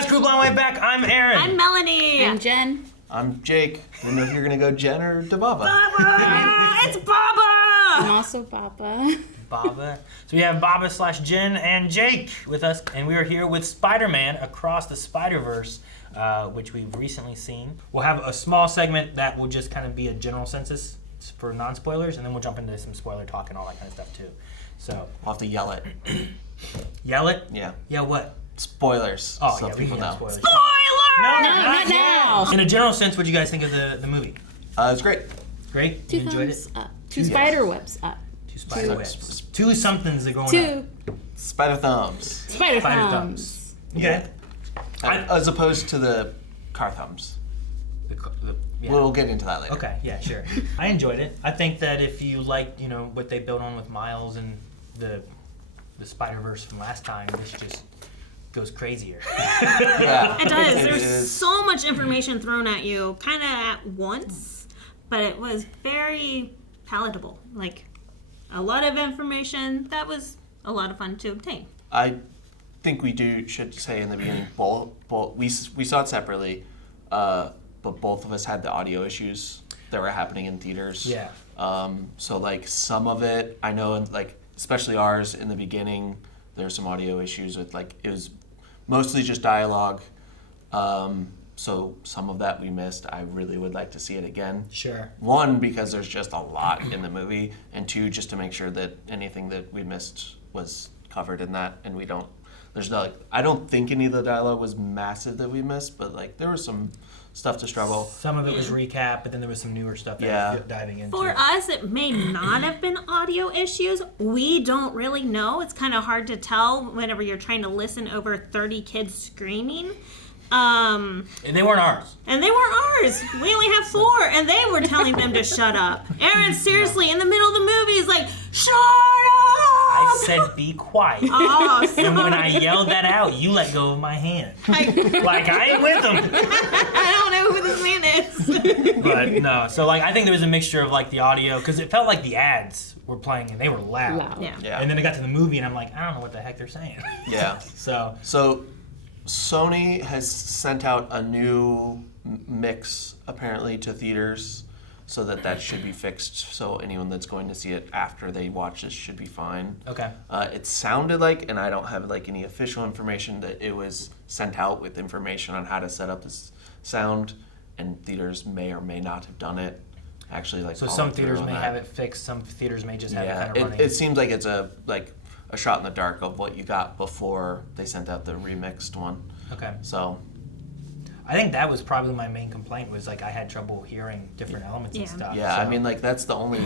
guys, Crew Blind Way back. I'm Aaron. I'm Melanie. I'm Jen. I'm Jake. I don't know if you're gonna go Jen or Dababa. Baba! It's Baba! I'm also Papa. Baba. So we have Baba/Jen and Jake with us, and we are here with Spider-Man Across the Spider-Verse, which we've recently seen. We'll have a small segment that will just kind of be a general census for non-spoilers, and then we'll jump into some spoiler talk and all that kind of stuff too. So I'll have to yell it. Yell it? Yeah. Yeah, what? Spoilers. Oh, so yeah, we people can know. spoilers. Spoiler! No, not now. In a general sense, what do you guys think of the movie? It's great. Great? Two You enjoyed thumbs it? up. Two spider webs up. Two spider Two- webs. Two somethings are going on. Two Spider thumbs. spider Spider thumbs. Okay. As opposed to the car thumbs. Yeah. We'll get into that later. Okay, yeah, sure. I enjoyed it. I think that if you like, what they built on with Miles and the Spider-Verse from last time, this just goes crazier. Yeah. It does. It There's is. so much information thrown at you, kind of at once, but it was very palatable. Like, a lot of information that was a lot of fun to obtain. I think we should say in the beginning, both we saw it separately, but both of us had the audio issues that were happening in theaters. Yeah. So like some of it, I know, like especially ours in the beginning, there were some audio issues with it was mostly just dialogue. So some of that we missed. I really would like to see it again. Sure. One, because there's just a lot in the movie, and two, just to make sure that anything that we missed was covered in that, and I don't think any of the dialogue was massive that we missed, but there was some stuff to struggle. Some of it was recap, but then there was some newer stuff that Yeah. I was diving into. For us, it may not have been audio issues. We don't really know. It's kind of hard to tell whenever you're trying to listen over 30 kids screaming. And they weren't ours. And they weren't ours. We only have 4, and they were telling them to shut up. Aaron, seriously, in the middle of the movie, is like, shut up! I said be quiet. Oh, sorry. And when I yelled that out, you let go of my hand. Like I ain't with them. I don't know who this man is. But no, so I think there was a mixture of the audio, because it felt like the ads were playing and they were loud. Loud. Yeah. Yeah. And then it got to the movie and I'm like, I don't know what the heck they're saying. Yeah. So So Sony has sent out a new mix apparently to theaters, so that should be fixed. So anyone that's going to see it after they watch this should be fine. okay. It sounded like, and I don't have any official information, that it was sent out with information on how to set up this sound, and theaters may or may not have done it. Actually, So followed some through theaters on may that. have it fixed, some theaters may just have it Yeah, kind of running. it seems like it's a shot in the dark of what you got before they sent out the remixed one. Okay. So I think that was probably my main complaint, was I had trouble hearing different elements and Yeah. stuff. yeah, I so- mean that's the only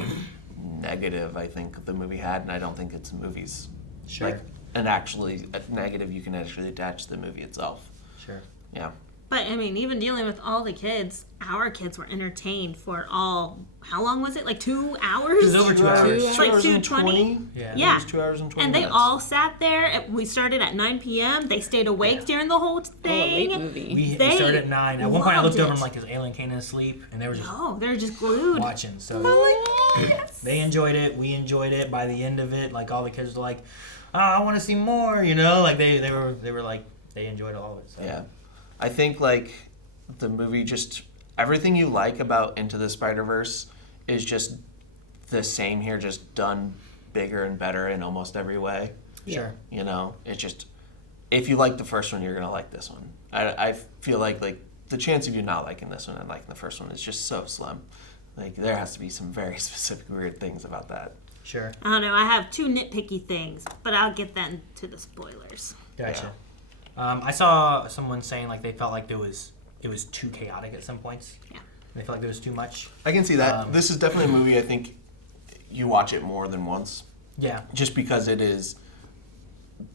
negative I think the movie had, and I don't think it's movies. Sure. And actually a negative you can actually attach to the movie itself. Sure. Yeah. But, I mean, even dealing with all the kids, our kids were entertained for how long was it? 2 hours? It was over 2 hours. It's like 2:20? Yeah. Yeah. It was 2 hours and 20 And they minutes. all sat there. We started at 9 p.m. They stayed awake during the whole Oh, a thing. late movie. We They started at 9. At one point I looked over loved and is Alien Kanan asleep? And they were just Oh, they're just glued. watching. So Yes. they enjoyed it. We enjoyed it. By the end of it, all the kids were like, "Oh, I want to see more." They were like, they enjoyed all of it. So. Yeah. I think the movie, just everything you like about Into the Spider-Verse is just the same here, just done bigger and better in almost every way. Sure. It's just, if you like the first one, you're gonna like this one. I feel like the chance of you not liking this one and liking the first one is just so slim. There has to be some very specific weird things about that. Sure. I don't know. I have 2 nitpicky things, but I'll get that into the spoilers. Gotcha. I saw someone saying they felt like it was too chaotic at some points. Yeah. They felt like there was too much. I can see that. This is definitely a movie I think you watch it more than once, Yeah. just because it is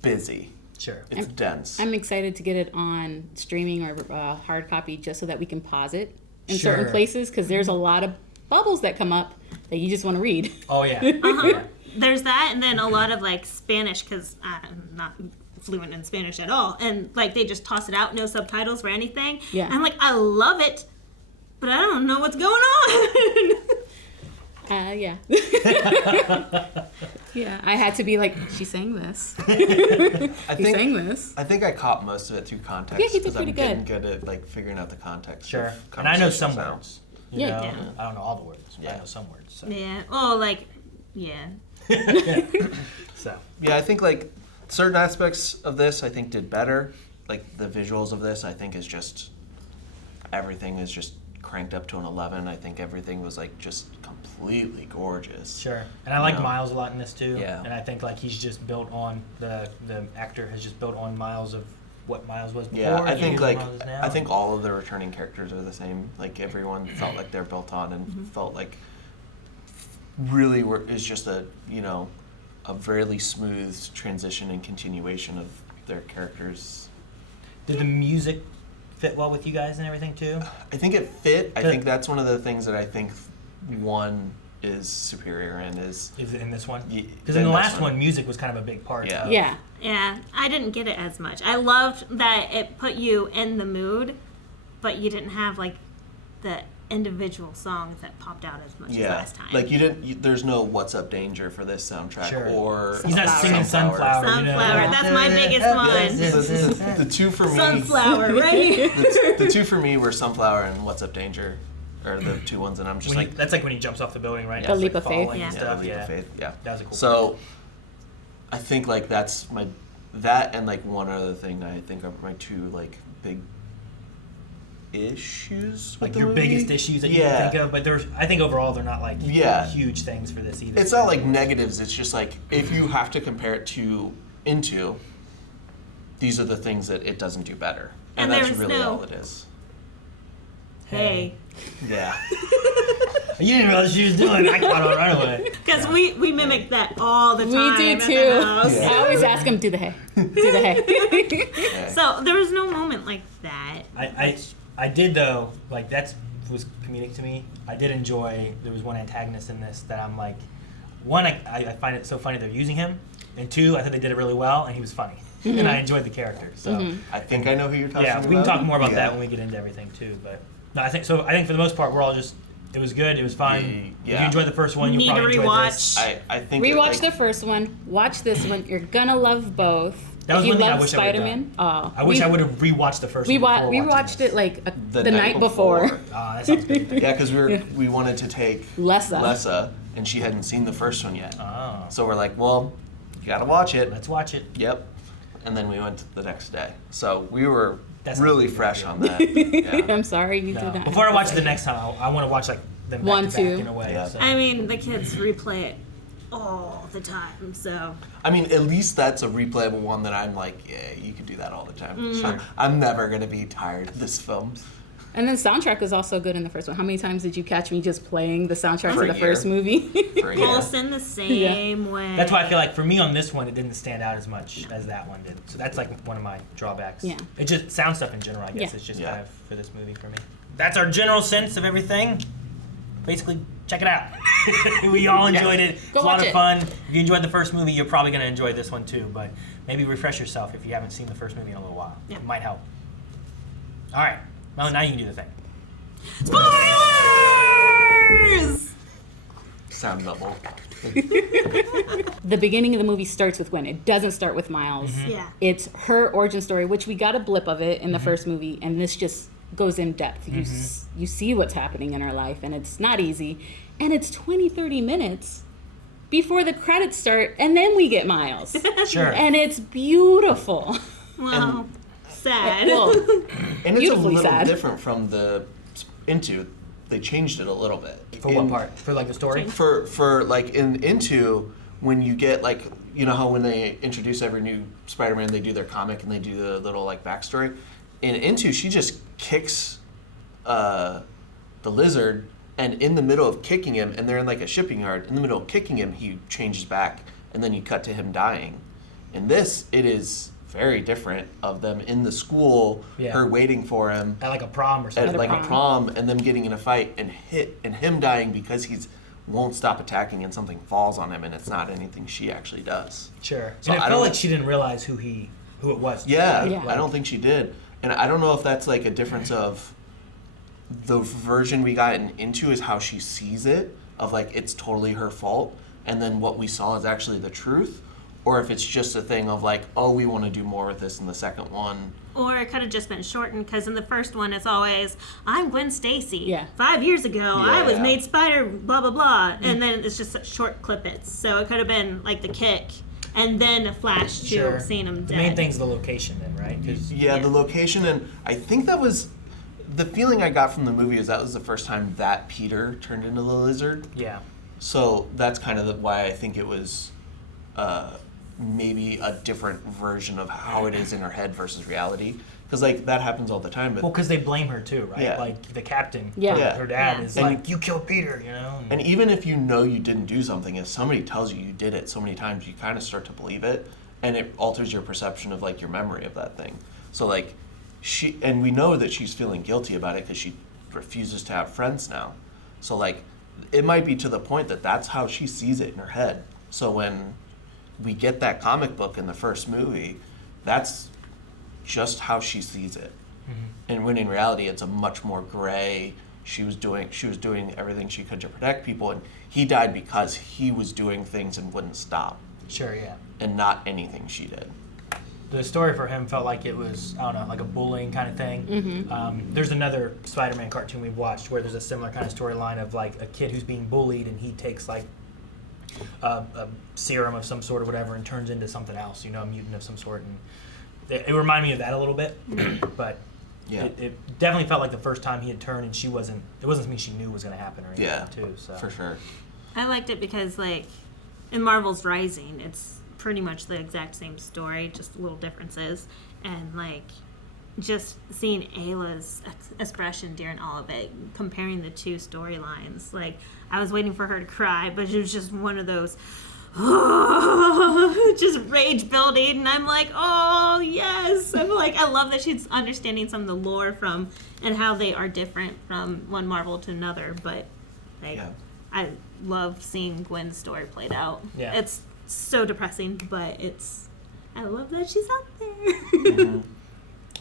busy. Sure. It's dense. I'm excited to get it on streaming or hard copy just so that we can pause it in Sure. certain places, because there's a lot of bubbles that come up that you just want to read. Oh yeah. Uh-huh. There's that, and then a lot of Spanish, because I'm not fluent in Spanish at all, and they just toss it out, no subtitles or anything. Yeah. I'm I love it, but I don't know what's going on. Yeah. Yeah, I had to be like, she sang this. I He sang this. I think I caught most of it through context. Yeah, he did 'cause pretty I'm getting good. good at like figuring out the context. Sure. Of And I know some conversational words. sounds. You Yeah. know? Yeah. I don't know all the words, but I Yeah. know some words. So. Yeah. Oh, like, yeah. So. Yeah, I think like certain aspects of this I think did better. Like the visuals of this, I think is just everything is just cranked up to an 11. I think everything was like just completely gorgeous. Sure, and I like Yeah. Miles a lot in this too. Yeah. And I think like he's just built on the actor has just built on Miles of what Miles was before. Yeah, I and think what like Miles is now. I think all of the returning characters are the same. Like everyone felt like they're built on and felt like really is just a a fairly smooth transition and continuation of their characters. Did the music fit well with you guys and everything too? I think it fit. I Good. think that's one of the things that I think one is superior in is Is it in this one? Ye- Because in the in this last one. one, music was kind of a big part. Yeah. of- Yeah. Yeah, I didn't get it as much. I loved that it put you in the mood, but you didn't have like the individual songs that popped out as much as yeah. last time. Like there's no "What's Up Danger" for this soundtrack Sure. or He's not singing Sunflower. You know? Sunflower, that's my biggest one. The two for me. Sunflower, right? The two for me were Sunflower and What's Up Danger, are the two ones, and I'm just When like, that's like when he jumps off the building, right? The That's, leap like, of faith. falling Yeah. and yeah, stuff. the leap Yeah, of faith, yeah. that was a cool. So, I think like that's that and like one other thing that I think are my two like big issues. like with the your movie. biggest issues that you Yeah. can think of, but there's I think overall they're not like Yeah. huge things for this either. It's not like negatives. It's just like if you have to compare it to Into, these are the things that it doesn't do better, and that's there's really no- all it is. Hey. Yeah. You didn't realize she was doing it. I caught on right away. Because we mimic that all the We time. do at the too. house. I always ask him, do the hay. Do the hay. Yeah. So there was no moment like that. I did though, like that's was comedic to me. I did enjoy there was one antagonist in this that I'm like one, I find it so funny they're using him, and two, I thought they did it really well and he was funny. And I enjoyed the character. So I think I know who you're talking yeah, about. we can talk more about Yeah. that when we get into everything too. But no, I think for the most part we're all just it was good, it was fun. If Yeah. you enjoyed the first one, you Need to probably enjoyed this. rewatch. I think Rewatch it, the first one. Watch this one. You're gonna love both. That was if you one thing I love wish I would've Spider-Man, I wish I would have rewatched the first We one. before we watching watched this. it like The the night before. Ah, that sounds good. Yeah, because we wanted to take Lessa. and she hadn't seen the first one yet. Oh, So we're like, well, you gotta watch it. let's watch it. Yep. And then we went the next day. So we were That sounds really good, fresh yeah. on that. Yeah. I'm sorry you No. did that. Before I watch it the next time, I want to watch like them back One, to back two. in a way. Yeah. So. I mean, the kids replay it all the time, so. I mean, at least that's a replayable one that I'm like, yeah, you could do that all the time. Sure. I'm never gonna be tired of this film. And then soundtrack was also good in the first one. How many times did you catch me just playing the soundtrack For for a the year. first movie? For a year. Paulson the same way. That's why I feel like for me on this one, it didn't stand out as much as that one did. So that's like one of my drawbacks. Yeah. It just sound stuff in general, I guess. Yeah. It's just Yeah. kind of for this movie for me. That's our general sense of everything. Basically, check it out. We all enjoyed it. It's Go a lot watch of it. fun. If you enjoyed the first movie, you're probably going to enjoy this one too. But maybe refresh yourself if you haven't seen the first movie in a little while. Yeah. It might help. All right. Well, now you can do the thing. Spoilers! Sound bubble. The beginning of the movie starts with Gwen. It doesn't start with Miles. Yeah. It's her origin story, which we got a blip of it in the first movie, and this just goes in depth. You see what's happening in her life, and it's not easy. And it's 20-30 minutes before the credits start, and then we get Miles. Sure. And it's beautiful. Well, sad. Well, And it's a Beautifully little sad. different from the Into. They changed it a little bit. For what part? For like the story? For like in Into, when you get like, you know how when they introduce every new Spider-Man, they do their comic and they do the little like backstory. In Into, she just kicks the lizard, and in the middle of kicking him, and they're in like a shipping yard, in the middle of kicking him, he changes back, and then you cut to him dying. In this, it is very different of them in the school, Yeah. her waiting for him At like a prom or at something. a like prom. a prom, and them getting in a fight and him dying because he's won't stop attacking and something falls on him, and it's not anything she actually does. Sure. So and it I felt don't- like she didn't realize who it was. Yeah, Yeah. I don't think she did, and I don't know if that's like a difference of the version we got Into is how she sees it, of like it's totally her fault, and then what we saw is actually the truth, or if it's just a thing of like, oh, we want to do more with this in the second one. Or it could have just been shortened, because in the first one it's always, I'm Gwen Stacy. Yeah. 5 years ago, I was Yeah. made Spider, blah, blah, blah. And then it's just short clippets. So it could have been like the kick, and then a flash to Sure. seeing him dead. The main thing's the location then, right? 'Cause- Yeah, the location, and I think that was the feeling I got from the movie is that was the first time that Peter turned into the lizard. yeah. So that's kind of why I think it was maybe a different version of how it is in her head versus reality. Because like that happens all the time. But Well, because they blame her too, right? Yeah. Like the captain, Yeah. Yeah. her dad Yeah. is And- like, you killed Peter, you know? And even if you know you didn't do something, if somebody tells you you did it so many times, you kind of start to believe it, and it alters your perception of like your memory of that thing. So like and we know that she's feeling guilty about it because she refuses to have friends now. So like it might be to the point that that's how she sees it in her head. So when we get that comic book in the first movie, that's just how she sees it. And when in reality, it's a much more gray. She was doing everything she could to protect people, and he died because he was doing things and wouldn't stop, Sure, yeah. and not anything she did. The story for him felt like it was, I don't know, like a bullying kind of thing. There's another Spider-Man cartoon we've watched where there's a similar kind of storyline of like a kid who's being bullied, and he takes like a serum of some sort or whatever and turns into something else, you know, a mutant of some sort. And it reminded me of that a little bit, but Yeah. it definitely felt like the first time he had turned, and it wasn't something she knew was going to happen or anything Yeah, too. So for sure. I liked it because, like, in Marvel's Rising, it's pretty much the exact same story, just little differences. And, like, just seeing Ayla's expression during all of it, comparing the two storylines, like, I was waiting for her to cry, but it was just one of those, just rage building. And I'm like, oh, yes. I'm like, I love that she's understanding some of the lore from and how they are different from one Marvel to another. But, like, Yeah. I love seeing Gwen's story played out. Yeah. It's so depressing, but I love that she's out there.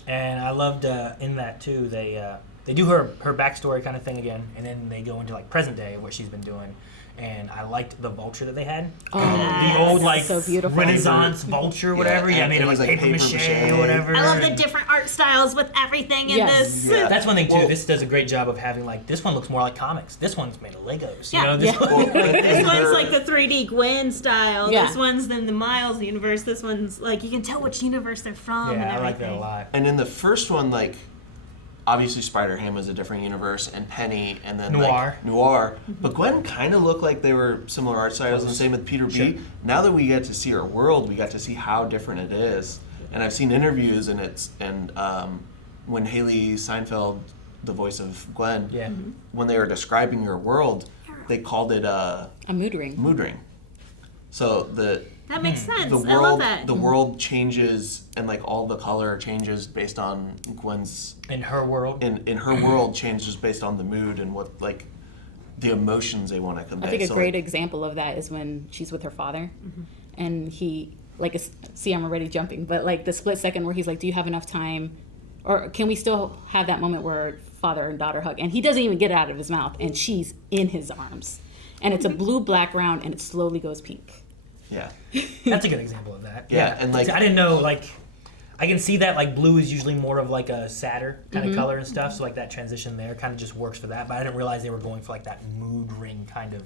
And I loved in that too. They do her backstory kind of thing again, and then they go into like present day what she's been doing. And I liked the vulture that they had. Oh, The old like so beautiful. Renaissance vulture, whatever. Yeah, and made it of was, like like, paper mache papier-mâché. or whatever. I love the and- different art styles with everything in Yes. this. Yeah. That's one thing too. Well- This does a great job of having like this one looks more like comics. This one's made of Legos. You Yeah. know, this Yeah. one, Well, This and one's her- like the 3D Gwen style. Yeah. This one's in the Miles universe. This one's like you can tell which universe they're from and yeah, I everything. like that a lot. And in the first one, like, obviously Spider-Ham was a different universe, and Penny, and then Noir. like Noir. But Gwen kind of looked like they were similar art styles, and same with Peter Sure. B. Now that we get to see her world, we got to see how different it is. And I've seen interviews, and when Haley Seinfeld, the voice of Gwen, Yeah. when they were describing her world, they called it A mood ring. mood ring. So That makes sense. the I love world that. the world changes, and like all the color changes based on Gwen's In her world. in her world changes based on the mood and what like the emotions they want to convey. I think a So, great like, example of that is when she's with her father, and he like see I'm already jumping, but like the split second where he's like, "Do you have enough time, or can we still have that moment where father and daughter hug?" And he doesn't even get it out of his mouth, and she's in his arms, and it's a blue black round, and it slowly goes pink. yeah. That's a good example of that. Yeah, and, like- I didn't know like I can see that like blue is usually more of like a sadder kind of color and stuff. So like that transition there kind of just works for that. But I didn't realize they were going for like that mood ring kind of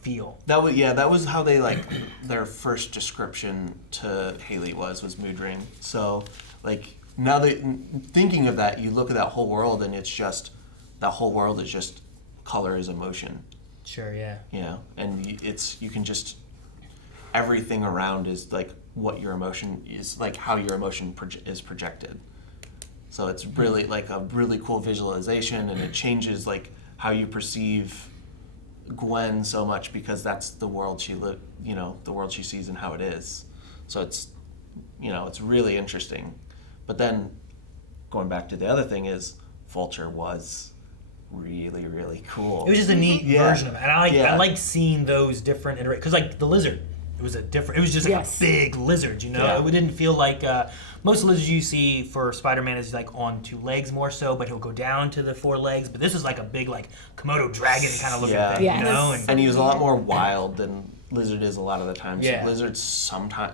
feel. That was how they like their first description to Haley was mood ring. So like now that thinking of that, you look at that whole world, and it's just that whole world is just color is emotion. Sure, yeah. You know, and you can just everything around is like what your emotion is, like how your emotion is projected. So it's really like a really cool visualization, and it changes like how you perceive Gwen so much because that's the world the world she sees and how it is. So it's it's really interesting. But then going back to the other thing is Vulture was really, really cool. It was just a neat Yeah. version of it. And I Yeah. like seeing those different iterations. Because like the lizard was just like Yes. a big lizard, you know? Yeah. It didn't feel like, most lizards you see for Spider-Man is like on 2 legs more so, but he'll go down to the 4 legs. But this is like a big like Komodo dragon kind of looking Yeah. thing, Yes. you know? And he was a lot more wild than Lizard is a lot of the time. So Yeah. Lizard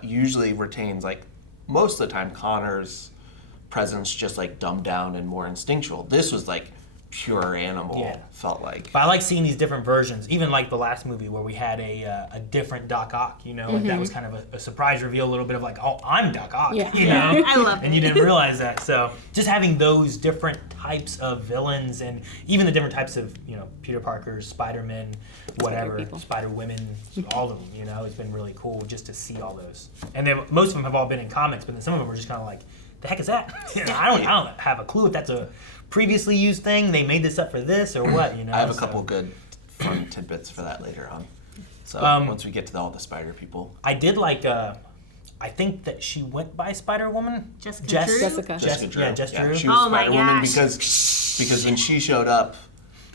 usually retains, like, most of the time, Connor's presence just, like, dumbed down and more instinctual. This was, like, pure animal, Yeah. felt like. But I like seeing these different versions, even like the last movie where we had a different Doc Ock, you know? Like that was kind of a surprise reveal, a little bit of like, oh, I'm Doc Ock, Yeah. you know? I love And you didn't realize that. So just having those different types of villains and even the different types of, you know, Peter Parkers, Spider-Men, whatever, Spider-People. Spider-Women, all of them, you know? It's been really cool just to see all those. And most of them have all been in comics, but then some of them were just kind of like, the heck is that? You know, I don't have a clue if that's a previously used thing. They made this up for this or what, you know? I have a So couple good fun tidbits for that later on. So once we get to all the spider people. I did like, I think that she went by Spider-Woman. Jessica Jess, Drew? Jessica. Jessica Drew. Yeah, Jess Drew. She was Oh my Spider-Woman gosh. because when she showed up,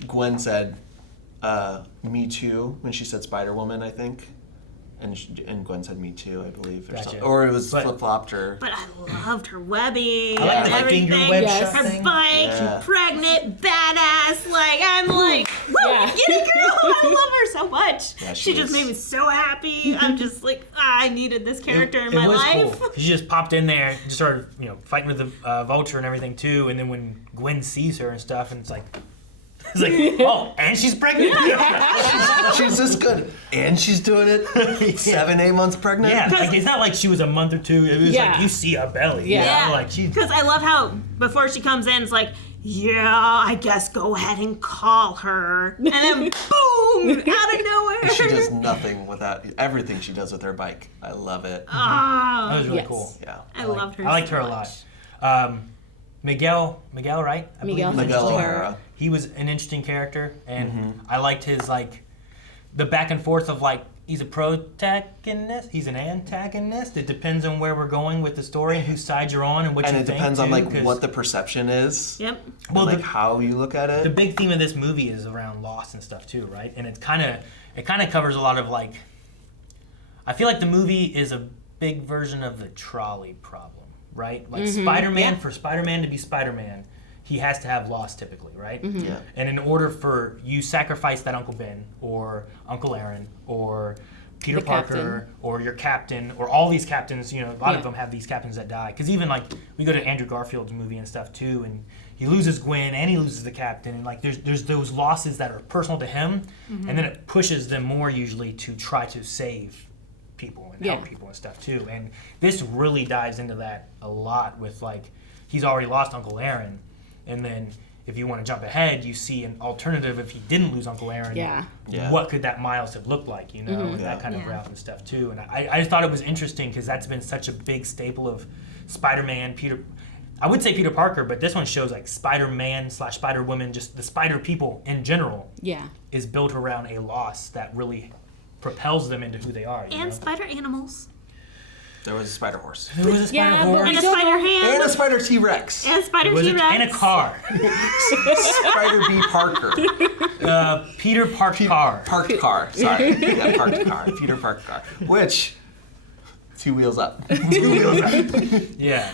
Gwen said, me too, when she said Spider-Woman, I think. And Gwen said me too, I believe. Or, Gotcha. something. Or it was But- flip-flopped or... But I loved her webbing, I like the everything. finger web Yes. shot Her thing. bike, Yeah. pregnant, badass. Like, I'm like, woo, Yeah. get it, girl. I love her so much. Yeah, she she just is. made me so happy. I'm just like, I needed this character in my was life. Cool. She just popped in there, just started, you know, fighting with the Vulture and everything too. And then when Gwen sees her and stuff, and it's like, oh, and she's pregnant. She's this good. And she's doing it 7, 8 months pregnant? Yeah, like it's not like she was a month or two. It was Yeah. like you see a belly. Yeah. You know? Yeah, Like she. because I love how before she comes in, it's like, yeah, I guess go ahead and call her, and then boom, out of nowhere. She does nothing without... Everything she does with her bike. I love it. That Oh, was really Yes. cool. Yeah. I loved her. I liked so her a much. lot. Miguel, right? I believe Miguel. his name Miguel was. O'Hara. He was an interesting character, and I liked his like the back and forth of like he's a protagonist, he's an antagonist. It depends on where we're going with the story and whose side you're on and what And you it think. depends on too, like 'cause what the perception is. Yep. And, Well, like the- how you look at the it. big theme of this movie is around loss and stuff too, right? And it kind of covers a lot of like. I feel like the movie is a big version of the trolley problem, right? Like Spider-Man, yeah. for Spider-Man to be Spider-Man, he has to have loss typically, right? Yeah. And in order for you sacrifice that Uncle Ben or Uncle Aaron or Peter The Parker captain. or your captain or all these captains, you know, a lot Yeah. of them have these captains that die. Because even like we go to Andrew Garfield's movie and stuff too, and he loses Gwen and he loses the captain, and like there's those losses that are personal to him, and then it pushes them more usually to try to save people and help Yeah. people and stuff too. And this really dives into that a lot with like he's already lost Uncle Aaron, and then if you want to jump ahead, you see an alternative if he didn't lose Uncle Aaron. Yeah. Yeah. What could that Miles have looked like, you know, and that kind of Yeah. route and stuff too. And I just thought it was interesting because that's been such a big staple of Spider-Man, I would say Peter Parker, but this one shows like Spider-Man / Spider-Woman, just the spider people in general Yeah. is built around a loss that really propels them into who they are. You And know? spider animals. There was a spider horse. There was a spider Yeah, but horse. we And a don't spider know- hand. And a spider T-Rex. And spider Was it, T-Rex. and a car. Spider B Parker. Peter Parked car. Parked car. Sorry. Yeah, parked car. Peter parked car. Which, 2 wheels up. 2 wheels up. Yeah.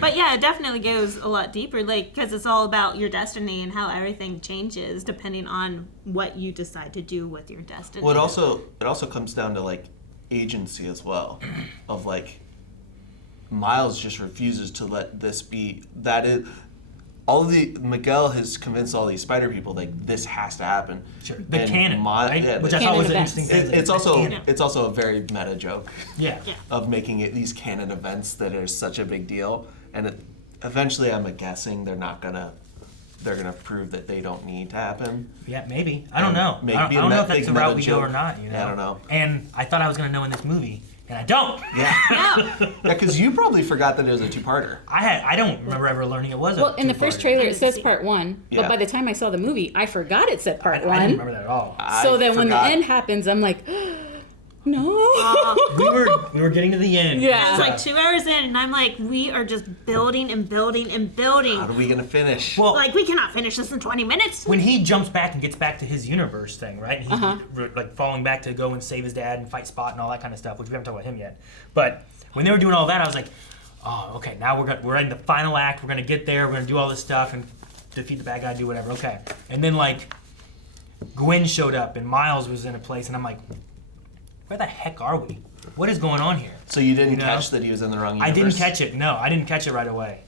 But yeah, it definitely goes a lot deeper, like, because it's all about your destiny and how everything changes depending on what you decide to do with your destiny. Well, it also comes down to like agency as well, of like Miles just refuses to let this be. That is, all of the Miguel has convinced all these spider people like this has to happen. Sure. The And canon, right? yeah, Which the- I thought was an Canon interesting Events. thing. it's The also canon. it's also a very meta joke Yeah. Yeah. of making it these canon events that are such a big deal, and eventually I'm guessing they're gonna prove that they don't need to happen. Yeah, maybe. I don't know. Maybe I don't know if that's big the route meta we go or joke. not. You know. Yeah, I don't know. And I thought I was gonna know in this movie, and I don't. Yeah, No. yeah, because you probably forgot that it was a two-parter. I don't remember ever learning it was. Well, in the first trailer, it says part 1, Yeah. but by the time I saw the movie, I forgot it said part I 1. didn't remember that at all. So I then when the forgot. end happens, I'm like, No. We were getting to the end. Yeah. It's like 2 hours in, and I'm like, we are just building and building and building. How are we gonna finish? Well, Like, we cannot finish this in 20 minutes. when he jumps back and gets back to his universe thing, right? And he's like falling back to go and save his dad and fight Spot and all that kind of stuff, which we haven't talked about him yet. But when they were doing all that, I was like, oh, okay, now we're in the final act. We're gonna get there. We're gonna do all this stuff and defeat the bad guy, do whatever. Okay, and then like Gwen showed up and Miles was in a place, and I'm like, where the heck are we? What is going on here? So you didn't You know? catch that he was in the wrong universe? I didn't catch it. No, I didn't catch it right away.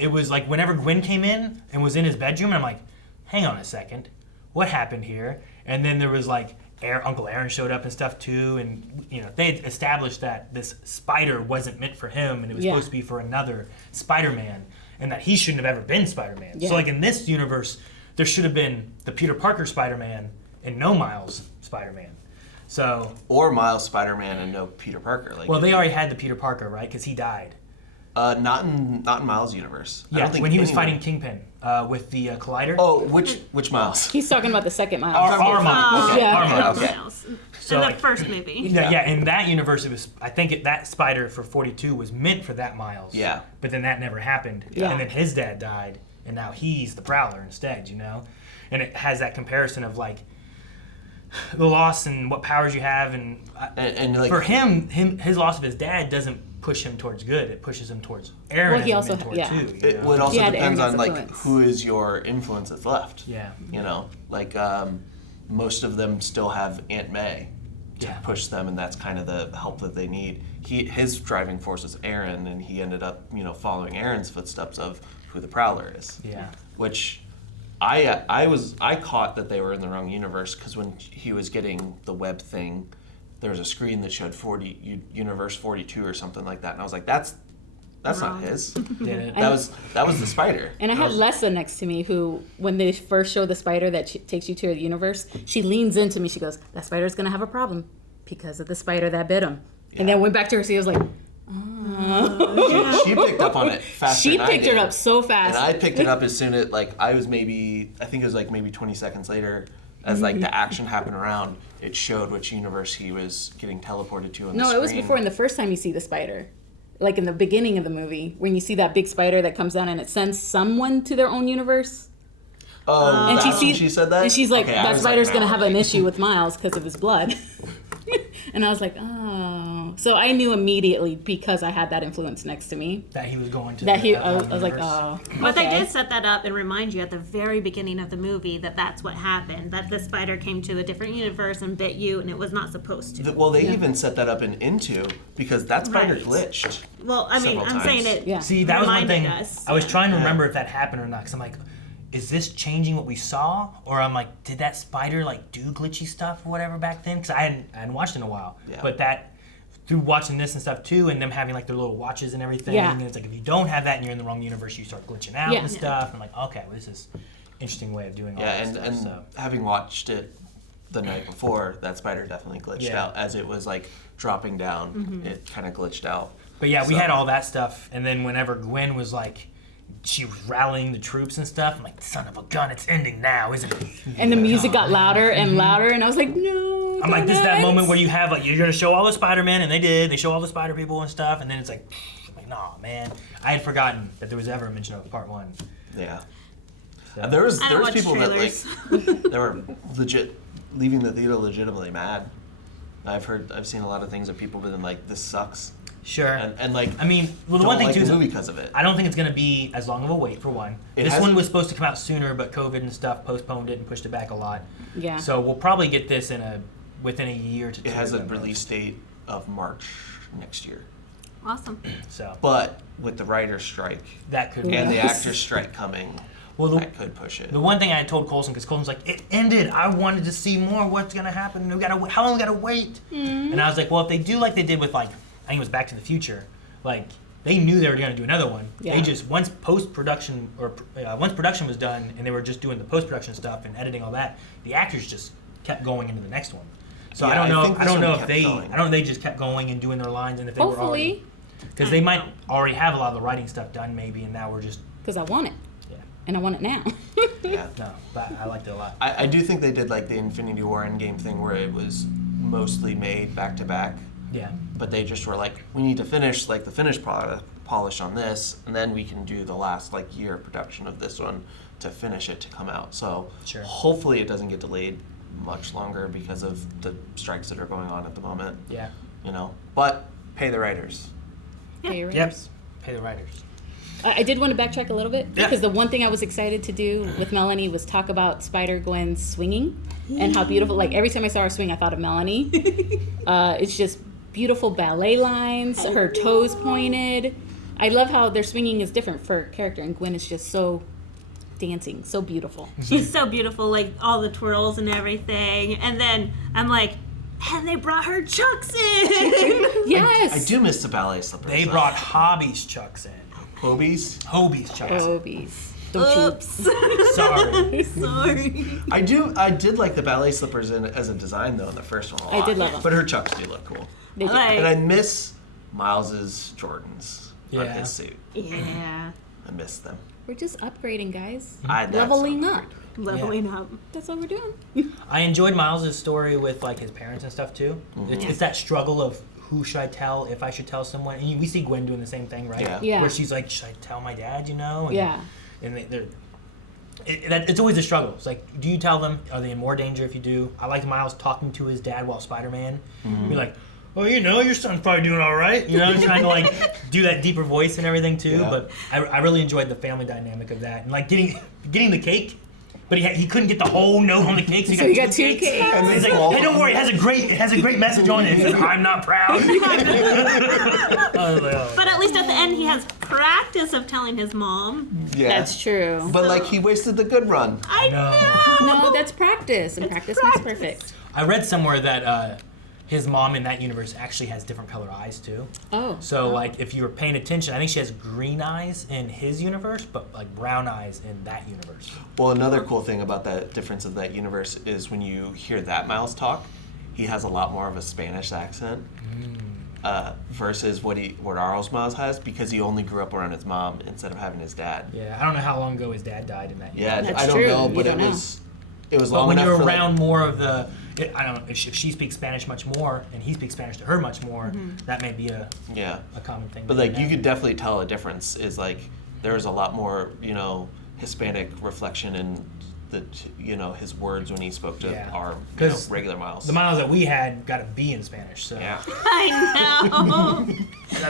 It was like whenever Gwen came in and was in his bedroom, and I'm like, hang on a second, what happened here? And then there was like Uncle Aaron showed up and stuff too, and they had established that this spider wasn't meant for him, and it was supposed to be for another Spider-Man, and that he shouldn't have ever been Spider-Man. Yeah. So like in this universe, there should have been the Peter Parker Spider-Man and no Miles Spider-Man. So Or Miles Spider-Man and no Peter Parker. Like, well, they already had the Peter Parker, right? Because he died. not in Miles' universe. I Yeah, don't think when he was anyone- fighting Kingpin with the Collider. Oh, which Miles? He's talking about the second Miles. Our Miles. Okay. Yeah. Our Miles. Okay. Miles. So, in the like- first movie. Yeah, in that universe, it was. I think that Spider for 42 was meant for that Miles. Yeah. But then that never happened. Yeah. And then his dad died, and now he's the Prowler instead. And it has that comparison of like the loss and what powers you have, and like for his loss of his dad doesn't push him towards good. It pushes him towards Aaron Well, he as a also- mentor yeah. too. it would also Yeah, depends Aaron's on like influence. who is your influence that's left. Yeah. Like most of them still have Aunt May to Yeah. push them, and that's kind of the help that they need. His driving force is Aaron, and he ended up following Aaron's footsteps of who the Prowler is. Yeah. Which I caught that they were in the wrong universe because when he was getting the web thing, there was a screen that showed universe 42 or something like that, and I was like, that's not Wrong. his. Did it? That was the spider. And I had Lessa next to me who, when they first show the spider that takes you to a universe, she leans into me. She goes, that spider's going to have a problem because of the spider that bit him. And then went back to her, so he was like, She picked up on it faster she than I picked it did. up so fast. And I picked it up as soon as I think it was like maybe 20 seconds later, as like the action happened around, it showed which universe he was getting teleported to on the No, screen. it was before in the first time you see the spider. Like in the beginning of the movie, when you see that big spider that comes down and it sends someone to their own universe. Oh, And that's when she said that? And she's like, Okay, I that was spider's like, going to no. have an issue with Miles because of his blood. And I was like, oh. So I knew immediately because I had that influence next to me. That he was going to. That he, that I one was like, universe. oh. But they okay. did set that up and remind you at the very beginning of the movie that that's what happened. That the spider came to a different universe and bit you, and it was not supposed to. Well, they even set that up in Into because that spider Right. glitched. Well, I mean, several I'm saying times. it. Yeah. See, that was one reminded thing. us. I was trying to remember if that happened or not, because I'm like, is this changing what we saw, or I'm like, did that spider like do glitchy stuff or whatever back then? Because I hadn't watched it in a while. Yeah. But that through watching this and stuff too, and them having like their little watches and everything, Yeah. and it's like if you don't have that and you're in the wrong universe, you start glitching out Yeah. and stuff. I'm like, okay, well, this is interesting way of doing all Yeah, that and stuff. So. having watched it the night before, that spider definitely glitched Yeah. out as it was like dropping down. It kind of glitched out. But yeah, we So- had all that stuff, and then whenever Gwen was like, she was rallying the troops and stuff, I'm like, son of a gun, it's ending now, isn't it? And the music got louder and louder, and I was like, no. I'm like, this is don't that end. moment where you have like, you're gonna show all the Spider-Man, and they did. They show all the Spider people and stuff, and then it's like, I'm like, nah, man. I had forgotten that there was ever a mention of part one. Yeah. So. And there was I don't watch people trailers. that like they were legit leaving the theater legitimately mad. I've seen a lot of things that people have been like, this sucks, Sure. and like I mean, well, the don't one thing like too the is movie because of it. I don't think it's gonna be as long of a wait for one. It This has- one was supposed to come out sooner, but COVID and stuff postponed it and pushed it back a lot. Yeah. So we'll probably get this within a year to two. It has a at most. release date of March next year, Awesome. So but with the writer's strike that could. and the Yes. actor's strike coming, Well, that could push it. The one thing I had told Colson, because Colson's like, it ended. I wanted to see more. What's gonna happen? How long we gotta wait? And I was like, well, if they do like they did with like, I think it was Back to the Future, like they knew they were gonna do another one. Yeah. They just once production was done and they were just doing the post production stuff and editing all that, the actors just kept going into the next one. So Yeah, I don't know. think I this don't know one if kept they. going. I don't know if they just kept going and doing their lines, and if they were already Hopefully, because they might already have a lot of the writing stuff done, maybe, and now we're just because I want it, yeah. and I want it now. Yeah. No, but I liked it a lot. I do think they did like the Infinity War Endgame thing where it was mostly made back to back. Yeah. But they just were like, we need to finish like the finished product polish on this, and then we can do the last like year of production of this one to finish it to come out. So Sure. hopefully it doesn't get delayed much longer because of the strikes that are going on at the moment. Yeah. You know, but pay the writers. Pay your Yep. writers. Pay the writers. I did want to backtrack a little bit Yeah. because the one thing I was excited to do with Melanie was talk about Spider-Gwen swinging and how beautiful. Like every time I saw her swing, I thought of Melanie. It's just beautiful ballet lines, her toes pointed. I love how their swinging is different for character, and Gwen is just so dancing, so beautiful. She's so beautiful, like all the twirls and everything. And then I'm like, and they brought her Chucks in. Yes. I do miss the ballet slippers. They though. brought Hobie's Chucks in. Hobies. Hobie's Chucks. Hobbies. Don't Oops. Sorry. Sorry. I did like the ballet slippers as a design though in the first one a lot. I did love them. But her Chucks do look cool. They do. Like, And I miss Miles's Jordans on Yeah. his suit. yeah. I miss them. We're just upgrading, guys. That's Leveling so up. Leveling up. That's what we're doing. I enjoyed Miles's story with like his parents and stuff too. It's that struggle of who should I tell, if I should tell someone. And we see Gwen doing the same thing, right? Yeah. Yeah. Where she's like, should I tell my dad? You know? And, Yeah. And it's always a struggle. It's like, do you tell them? Are they in more danger if you do? I liked Miles talking to his dad while Spider-Man. Be like, well, you know, your son's probably doing all right. You know, trying to like do that deeper voice and everything too. Yeah. But I really enjoyed the family dynamic of that and like getting the cake. But he couldn't get the whole note on the cake, so he got two cakes. And He's like, then hey, don't worry, it has a great message on it. It says, I'm not proud. I was like, oh. But at least at the end, he has practice of telling his mom. Yeah. That's true. But like he wasted the good run. I No. know. No, that's practice, and practice makes perfect. I read somewhere that his mom in that universe actually has different color eyes too. Oh. So like if you were paying attention, I think she has green eyes in his universe, but like brown eyes in that universe. Well, another cool thing about the difference of that universe is when you hear that Miles talk, he has a lot more of a Spanish accent versus what Arles Miles has because he only grew up around his mom instead of having his dad. Yeah, I don't know how long ago his dad died in that. Yeah, That's I don't true. know, You but don't know. it was But long when enough you're for around more of the, I don't know, if she speaks Spanish much more and he speaks Spanish to her much more, that may be a yeah. common thing. But that like they you have. could definitely tell a difference is like there's a lot more Hispanic reflection in his words when he spoke to Yeah. our 'Cause regular Miles. The Miles that we had got a B in Spanish, so Yeah. I know.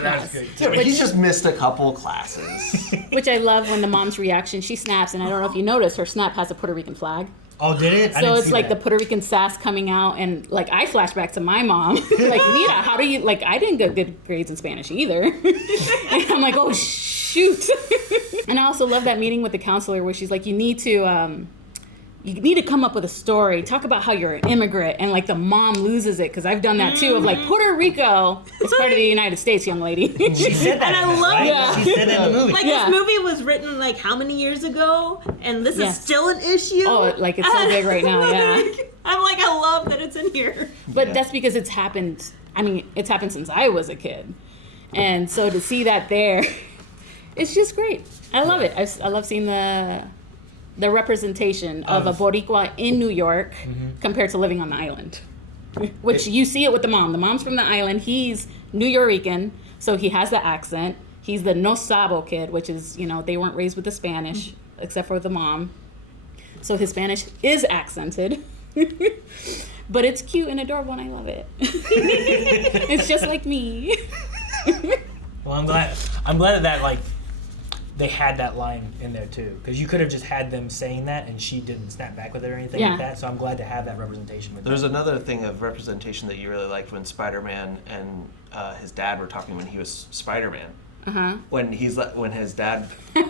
that was good. Yeah, but he just missed a couple classes. Which I love when the mom's reaction. She snaps, and I don't know if you noticed, her snap has a Puerto Rican flag. Oh, did it? I So didn't it's see like that. the Puerto Rican sass coming out, and like I flash back to my mom. Like, Mira, how do you like? I didn't get good grades in Spanish either. And I'm like, oh shoot. And I also love that meeting with the counselor where she's like, you need to come up with a story. Talk about how you're an immigrant, and like the mom loses it because I've done that too. Of like Puerto Rico is part of the United States, young lady. She said that. And I in it, love right? that. She said that in the movie. Like Yeah. this movie was written like how many years ago, and this Yes. is still an issue. Oh, like it's so big right now, yeah. I'm like, I love that it's in here. But Yeah. that's because it's happened. I mean, it's happened since I was a kid, and so to see that there, it's just great. I love it. I love seeing the representation of a Boricua in New York compared to living on the island. Which you see it with the mom. The mom's from the island. He's New Yorican, so he has the accent. He's the no sabo kid, which is, they weren't raised with the Spanish, except for the mom. So his Spanish is accented. But it's cute and adorable, and I love it. It's just like me. Well, I'm glad that like they had that line in there too, because you could have just had them saying that and she didn't snap back with it or anything Yeah. like that. So I'm glad to have that representation with There's them. another thing of representation that you really liked when Spider-Man and his dad were talking when he was Spider-Man. When his dad, do you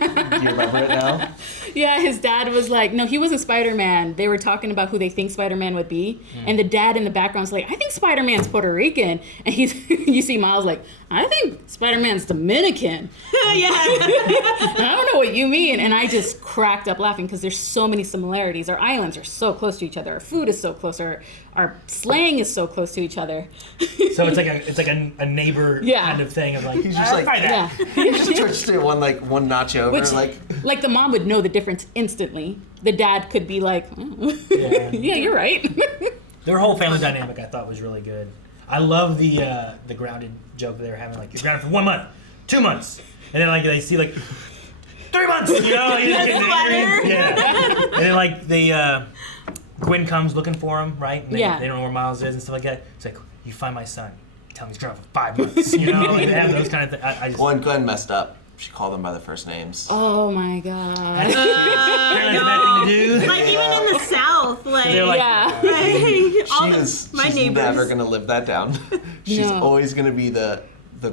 remember it now? Yeah, his dad was like, no, he wasn't Spider-Man. They were talking about who they think Spider-Man would be. And the dad in the background's like, I think Spider-Man's Puerto Rican. And you see Miles like, I think Spider-Man's Dominican. Yeah. And I don't know what you mean. And I just cracked up laughing because there's so many similarities. Our islands are so close to each other. Our food is so close. Our slang is so close to each other. So it's like a neighbor Yeah. kind of thing of like, He's just like, try that. Yeah. He just switched it one notch over. Which, like the mom would know the difference instantly. The dad could be like, oh. Yeah. yeah, you're right. Their whole family dynamic I thought was really good. I love the grounded joke they were having, like, you're grounded for 1 month, 2 months, and then like they see like 3 months, you know, he's getting angry. Yeah. And then like Gwen comes looking for him, right? And they don't know where Miles is and stuff like that. It's like, you find my son, tell him he's grounded for 5 months, you know, like they have those kind of things. Well, and Glenn messed up. She called them by their first names. Oh my god. Apparently that's a bad thing to do. Like even in the South, like, They're like, my She's neighbors. never gonna live that down. She's No. always gonna be the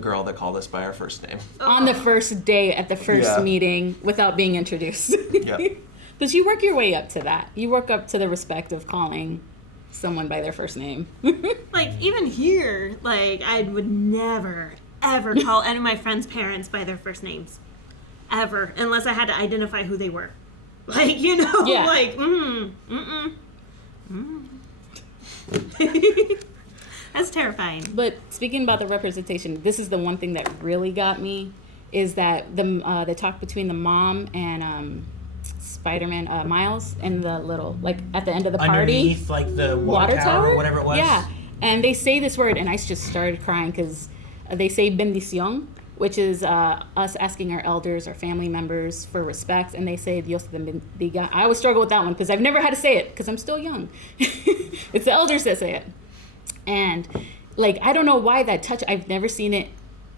girl that called us by our first name. On the first day at the first meeting without being introduced. Yep. But you work your way up to that. You work up to the respect of calling someone by their first name. Like even here, like I would never ever call any of my friends' parents by their first names, ever, unless I had to identify who they were. Like like That's terrifying. But speaking about the representation, this is the one thing that really got me, is that the talk between the mom and Spiderman, Miles, and the little, like at the end of the party, underneath like the water tower or whatever it was. Yeah, and they say this word, and I just started crying because they say bendición, which is us asking our elders or family members for respect, and they say Dios te bendiga. I always struggle with that one because I've never had to say it because I'm still young. It's the elders that say it. And like, I don't know why that touch, I've never seen it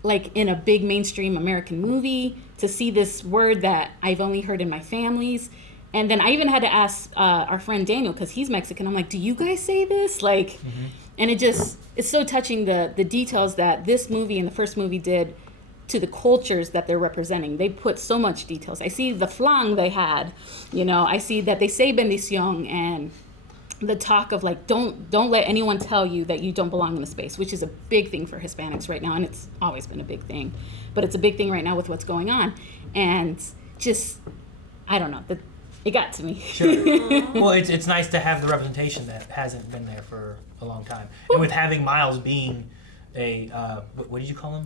like in a big mainstream American movie, to see this word that I've only heard in my families. And then I even had to ask our friend Daniel, because he's Mexican. I'm like, do you guys say this? Like, and it's so touching, the details that this movie and the first movie did to the cultures that they're representing. They put so much details. I see the flang they had, you know, I see that they say bendición, and the talk of like, don't let anyone tell you that you don't belong in the space, which is a big thing for Hispanics right now, and it's always been a big thing, but it's a big thing right now with what's going on. And just, I don't know, it got to me. Sure. Well, it's nice to have the representation that hasn't been there for a long time, and with having Miles being a what did you call him?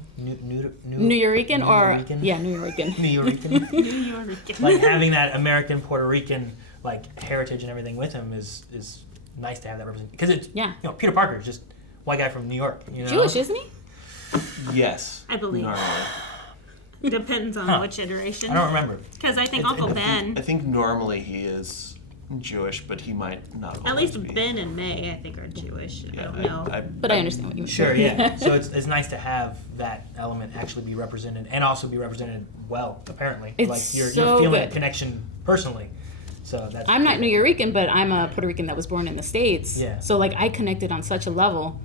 Nuyorican or yeah, Nuyorican. Nuyorican. Like having that American Puerto Rican like heritage and everything with him is nice to have that representation, because it's you know, Peter Parker is just white guy from New York, you know. Jewish, isn't he? Yes. I believe. Normally. Depends on which iteration. I don't remember. Because I think Uncle Ben. I think normally he is Jewish, but he might not At always least be. Ben and May, I think, are Jewish. Yeah, I don't know. But I understand what you mean. Sure, yeah. So it's nice to have that element actually be represented, and also be represented well, apparently. It's like you're so feeling a good. connection personally. So that's I'm not Nuyorican, but I'm a Puerto Rican that was born in the States. Yeah. So like I connected on such a level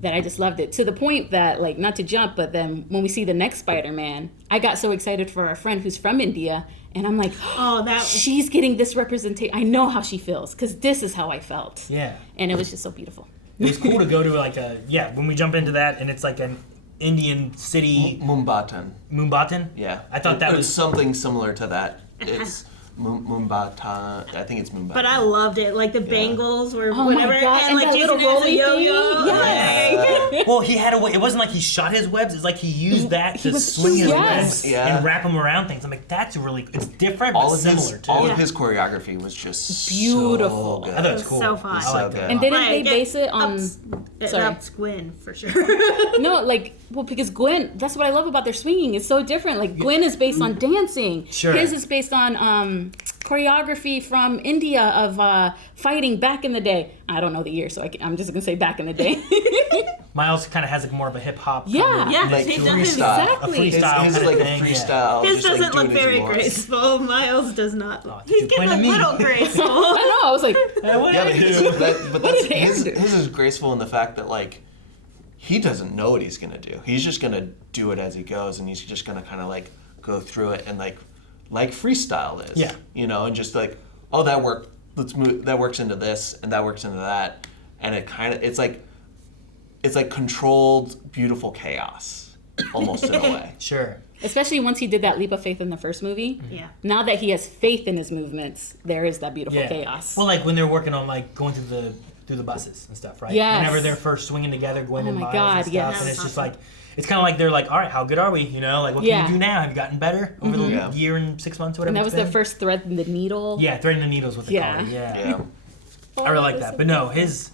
that I just loved it, to the point that, like, not to jump, but then when we see the next Spider-Man, I got so excited for our friend who's from India, and I'm like, oh, that she's getting this representation. I know how she feels, because this is how I felt. Yeah. And it was just so beautiful. It was cool to go to like when we jump into that, and it's like an Indian city. Mumbatan. Mumbatan? Yeah. I thought that it's was something similar to that. It's Mumbatan. I think it's Mumbatan. But I loved it. Like the bangles were Oh whatever. my God. And like that little using it as a rolly yo-yo. thing. Yes. Well, he had a way. It wasn't like he shot his webs. It's like he used that to swing his webs Yeah. and wrap them around things. I'm like, that's really. It's different, all but of similar his too. all of his choreography was just Beautiful. So good. I thought it was cool. So fun. I liked So it. And good. didn't they base it on... It Sorry. ups Gwen for sure. No, like, well, because Gwen, that's what I love about their swinging. It's so different. Like, Gwen is based on dancing. Sure. His is based on choreography from India of fighting back in the day. I don't know the year, so I'm just going to say back in the day. Miles kind of has like more of a hip hop. Yeah. Yeah, Like he freestyle. does. Exactly. His Freestyle is kind like of a thing, freestyle. His just, like, doesn't look doing his very moves. graceful. Miles does not. Oh, He's you getting a pointing at me. little graceful. I know. I was like, Yeah, but What that's, did Aaron his do? is graceful in the fact that like he doesn't know what he's gonna do. He's just gonna do it as he goes, and he's just gonna kind of like go through it and like freestyle is. Yeah. You know, and just like, oh, that worked. Let's move. That works into this, and that works into that, and it's like controlled, beautiful chaos, almost in a way. Sure. especially once he did that leap of faith in the first movie. Yeah. Now that he has faith in his movements, there is that beautiful chaos. Well, like when they're working on like going through the buses and stuff, right? Yes. Whenever they're first swinging together, Gwen and my Miles God, and stuff, yes. and it's just like it's kind of like they're like, all right, how good are we? You know, like what can you do now? Have you gotten better over the year and 6 months, or whatever? And that it's was been? their first thread in the needle. Yeah, threading the needles with the collar. Yeah. Yeah. I really like that. But no, his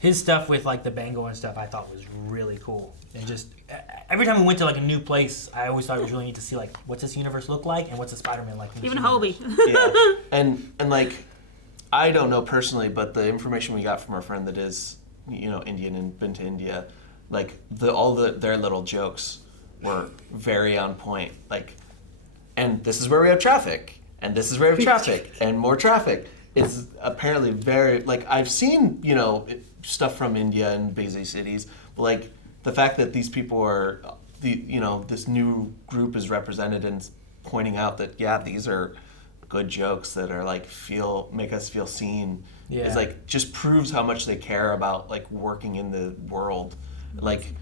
his stuff with like the bangle and stuff I thought was really cool. And just every time we went to like a new place, I always thought it was really neat to see like what's this universe look like and what's a Spider-Man like. In this Even universe. Hobie. Yeah, and like, I don't know personally, but the information we got from our friend that is, Indian and been to India, like their little jokes were very on point. Like, and this is where we have traffic, and this is where we have traffic, and more traffic. It's apparently very, like, I've seen, stuff from India and busy cities, but like the fact that these people are, this new group is represented and pointing out that, yeah, these are good jokes that are like make us feel seen. Yeah. Is like just proves how much they care about like working in the world. Like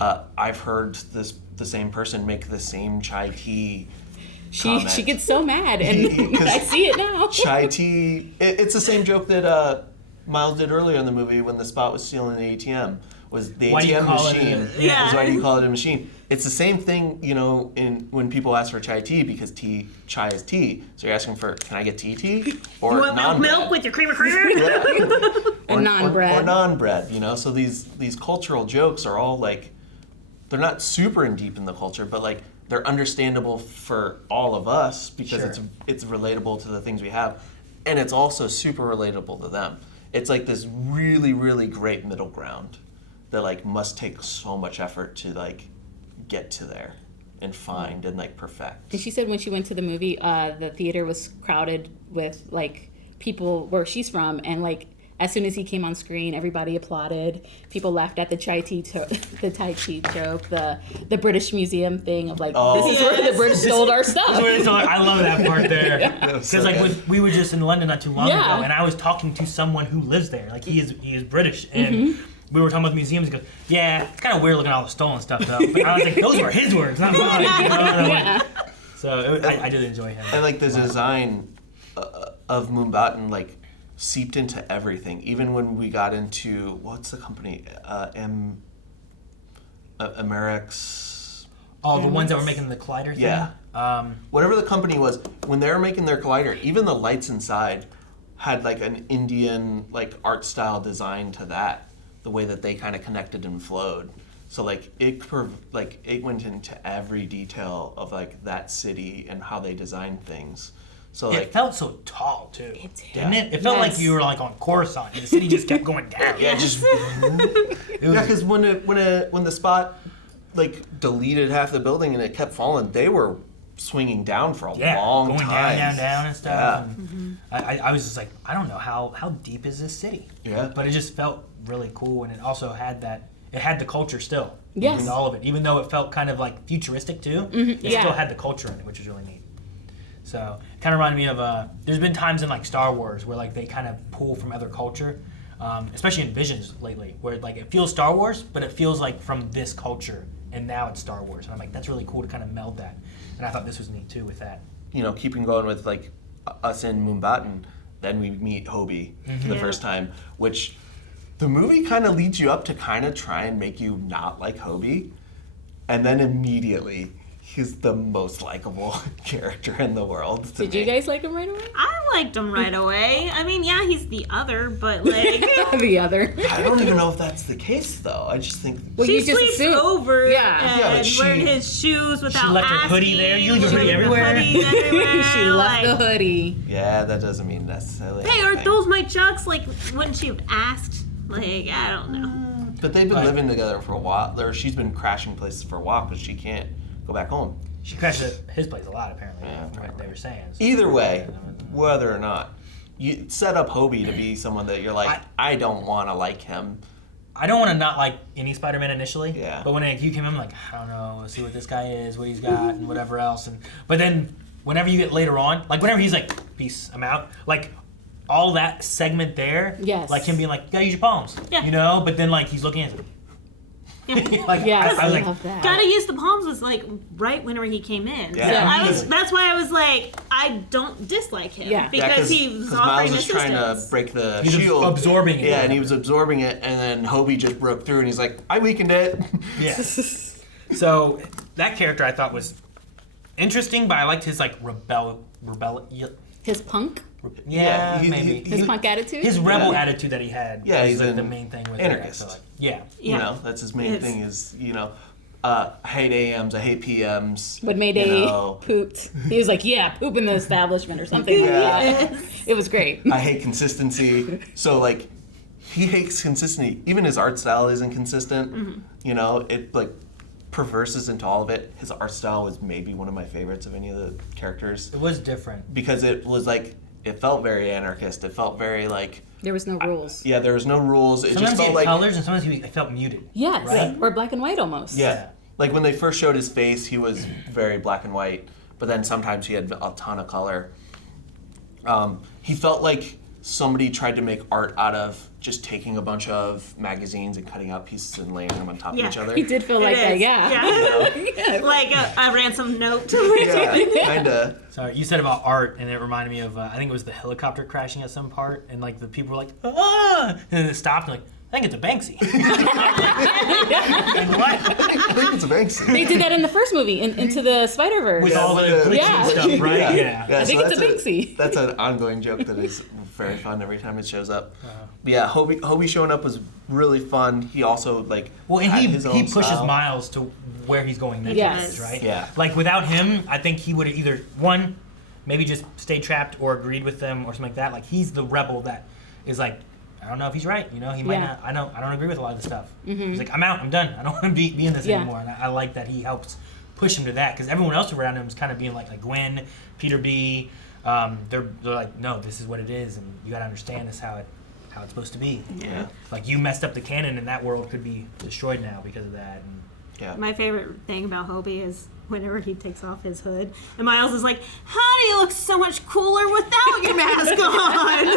I've heard the same person make the same chai tea comment. She gets so mad, and I see it now. Chai tea. It's the same joke that Miles did earlier in the movie when the Spot was stealing the ATM. Was the Why do you ATM call it machine? Yeah. Was why do you call it a machine? It's the same thing, when people ask for chai tea because chai is tea. So you're asking for, can I get tea? Or You want non-bread? milk with your cream of creamer? Yeah. And non-bread. Or non-bread, So these cultural jokes are all like, they're not super in deep in the culture, but like they're understandable for all of us because Sure. it's relatable to the things we have, and it's also super relatable to them. It's like this really, really great middle ground that like must take so much effort to like get to there and find and like perfect. And she said when she went to the movie, the theater was crowded with like people where she's from, and like as soon as he came on screen, everybody applauded. People laughed at the Tai Chi joke, the British Museum thing of like, this is where the British stole our stuff. I love that part there. That Because was so like good. we were just in London not too long Yeah. ago, and I was talking to someone who lives there. Like he is British, and we were talking about the museums. He goes, "Yeah, it's kind of weird looking at all the stolen stuff, though." But I was like, "Those were his words, not mine." Yeah. So I did enjoy him. And like the design of Moonbatten like seeped into everything. Even when we got into what's the company, Amerix. Oh, the ones that were making the collider thing. Yeah. Whatever the company was, when they were making their collider, even the lights inside had like an Indian like art style design to that. The way that they kind of connected and flowed. So like it went into every detail of like that city and how they designed things. So It like felt so tall too, didn't Yeah. it? It felt like Yes. you were like on Coruscant, and the city just kept going down. yeah, just It was- yeah, because when the Spot like deleted half the building and it kept falling, they were swinging down for a long going time. down and stuff. Yeah. And I was just like, I don't know how deep is this city? Yeah. But it just felt really cool, and it also had the culture still. Yes. In all of it, even though it felt kind of like futuristic too, it yeah. still had the culture in it, which is really neat. So it kind of reminded me of there's been times in like Star Wars where like they kind of pull from other culture, especially in Visions lately, where like it feels Star Wars, but it feels like from this culture, and now it's Star Wars, and I'm like, that's really cool to kind of meld that, and I thought this was neat too with that. Keeping going with like us in Moonbatten, then we meet Hobie for the first time, which the movie kind of leads you up to kind of try and make you not like Hobie, and then immediately he's the most likable character in the world. to Did you me. guys like him right away? I liked him right away. I mean, yeah, he's the other, but like The other. I don't even know if that's the case though. I just think Well, she you just sleeps assume. over Yeah. Yeah, and but she- wearing his shoes without left her asking. hoodie there. You leave your She hoodie left her everywhere. hoodies everywhere. She left like, the hoodie. yeah, that doesn't mean necessarily. Hey, are anything. those my chucks? Like, wouldn't she have asked? Like, I don't know. But they've been Right. living together for a while. Or she's been crashing places for a while because she can't go back home. She crashed at his place a lot, apparently, Yeah, from what they were saying. So. Either way, whether or not, you set up Hobie to be someone that you're like, I don't want to like him. I don't want to not like any Spider-Man initially. Yeah. But when you came in, I'm like, I don't know, let's see what this guy is, what he's got, and whatever else. But then, whenever you get later on, like whenever he's like, peace, I'm out. Like all that segment there, Yes. like him being like, you gotta use your palms, Yeah. But then like he's looking at it. like Yes, I was I like, love that. Gotta use the palms was like right whenever he came in. Yeah. So that's why I was like, I don't dislike him. Yeah. Because he was offering Miles was trying assistance. to break the He's shield. absorbing it. Yeah, and he was absorbing it, and then Hobie just broke through, and he's like, I weakened it. yeah. So that character I thought was interesting, but I liked his like His punk, Yeah, he- maybe. his punk attitude. His rebel attitude that he had Yeah, was he's like the an main thing with anarchist. it. I feel like. Yeah. You know, that's his main thing is, I hate AMs, I hate PMs. But Mayday you know, pooped. He was like, "Yeah, poop in the establishment" or something. Yeah. It was great. I hate consistency. So, like, he hates consistency. Even his art style isn't consistent. You know, it, like, perverses into all of it. His art style was maybe one of my favorites of any of the characters. It was different. Because it was, like, it felt very anarchist. It felt very, like... There was no rules. Yeah, there was no rules. It Sometimes just he felt had like... colors and sometimes it felt muted. Yes, Right? or black and white almost. Yeah. Like when they first showed his face, he was very black and white, but then sometimes he had a ton of color. He felt like somebody tried to make art out of just taking a bunch of magazines and cutting out pieces and laying them on top of each other. He did feel like that, yeah. Yeah. Like a ransom note. Yeah, kinda. Sorry, you said about art, and it reminded me of, I think it was the helicopter crashing at some part, and like the people were like, ah! And then it stopped, and like, I think it's a Banksy. Like, what? I think it's a Banksy. They did that in the first movie, Into the Spider-Verse. With all the with the- glitchy Yeah. stuff, right? Yeah. I think it's a Banksy. That's an ongoing joke that is very fun every time it shows up. But yeah, Hobie showing up was really fun. He also like Well, and had he his own pushes style. Miles to where he's going next, Yes. right? Yeah. Like without him, I think he would have either one, maybe just stayed trapped or agreed with them or something like that. Like he's the rebel that is like, I don't know if he's right. You know, he might Yeah. not. I don't agree with a lot of this stuff. He's like, I'm out. I'm done. I don't want to be in this Yeah. anymore. And I like that he helps push him to that because everyone else around him is kind of being like Gwen, Peter B. They're like, no, this is what it is, and you got to understand this how it's supposed to be. Yeah. Like you messed up the canon, and that world could be destroyed now because of that. And Yeah. My favorite thing about Hobie is whenever he takes off his hood, and Miles is like, "How do you look so much cooler without your mask on?"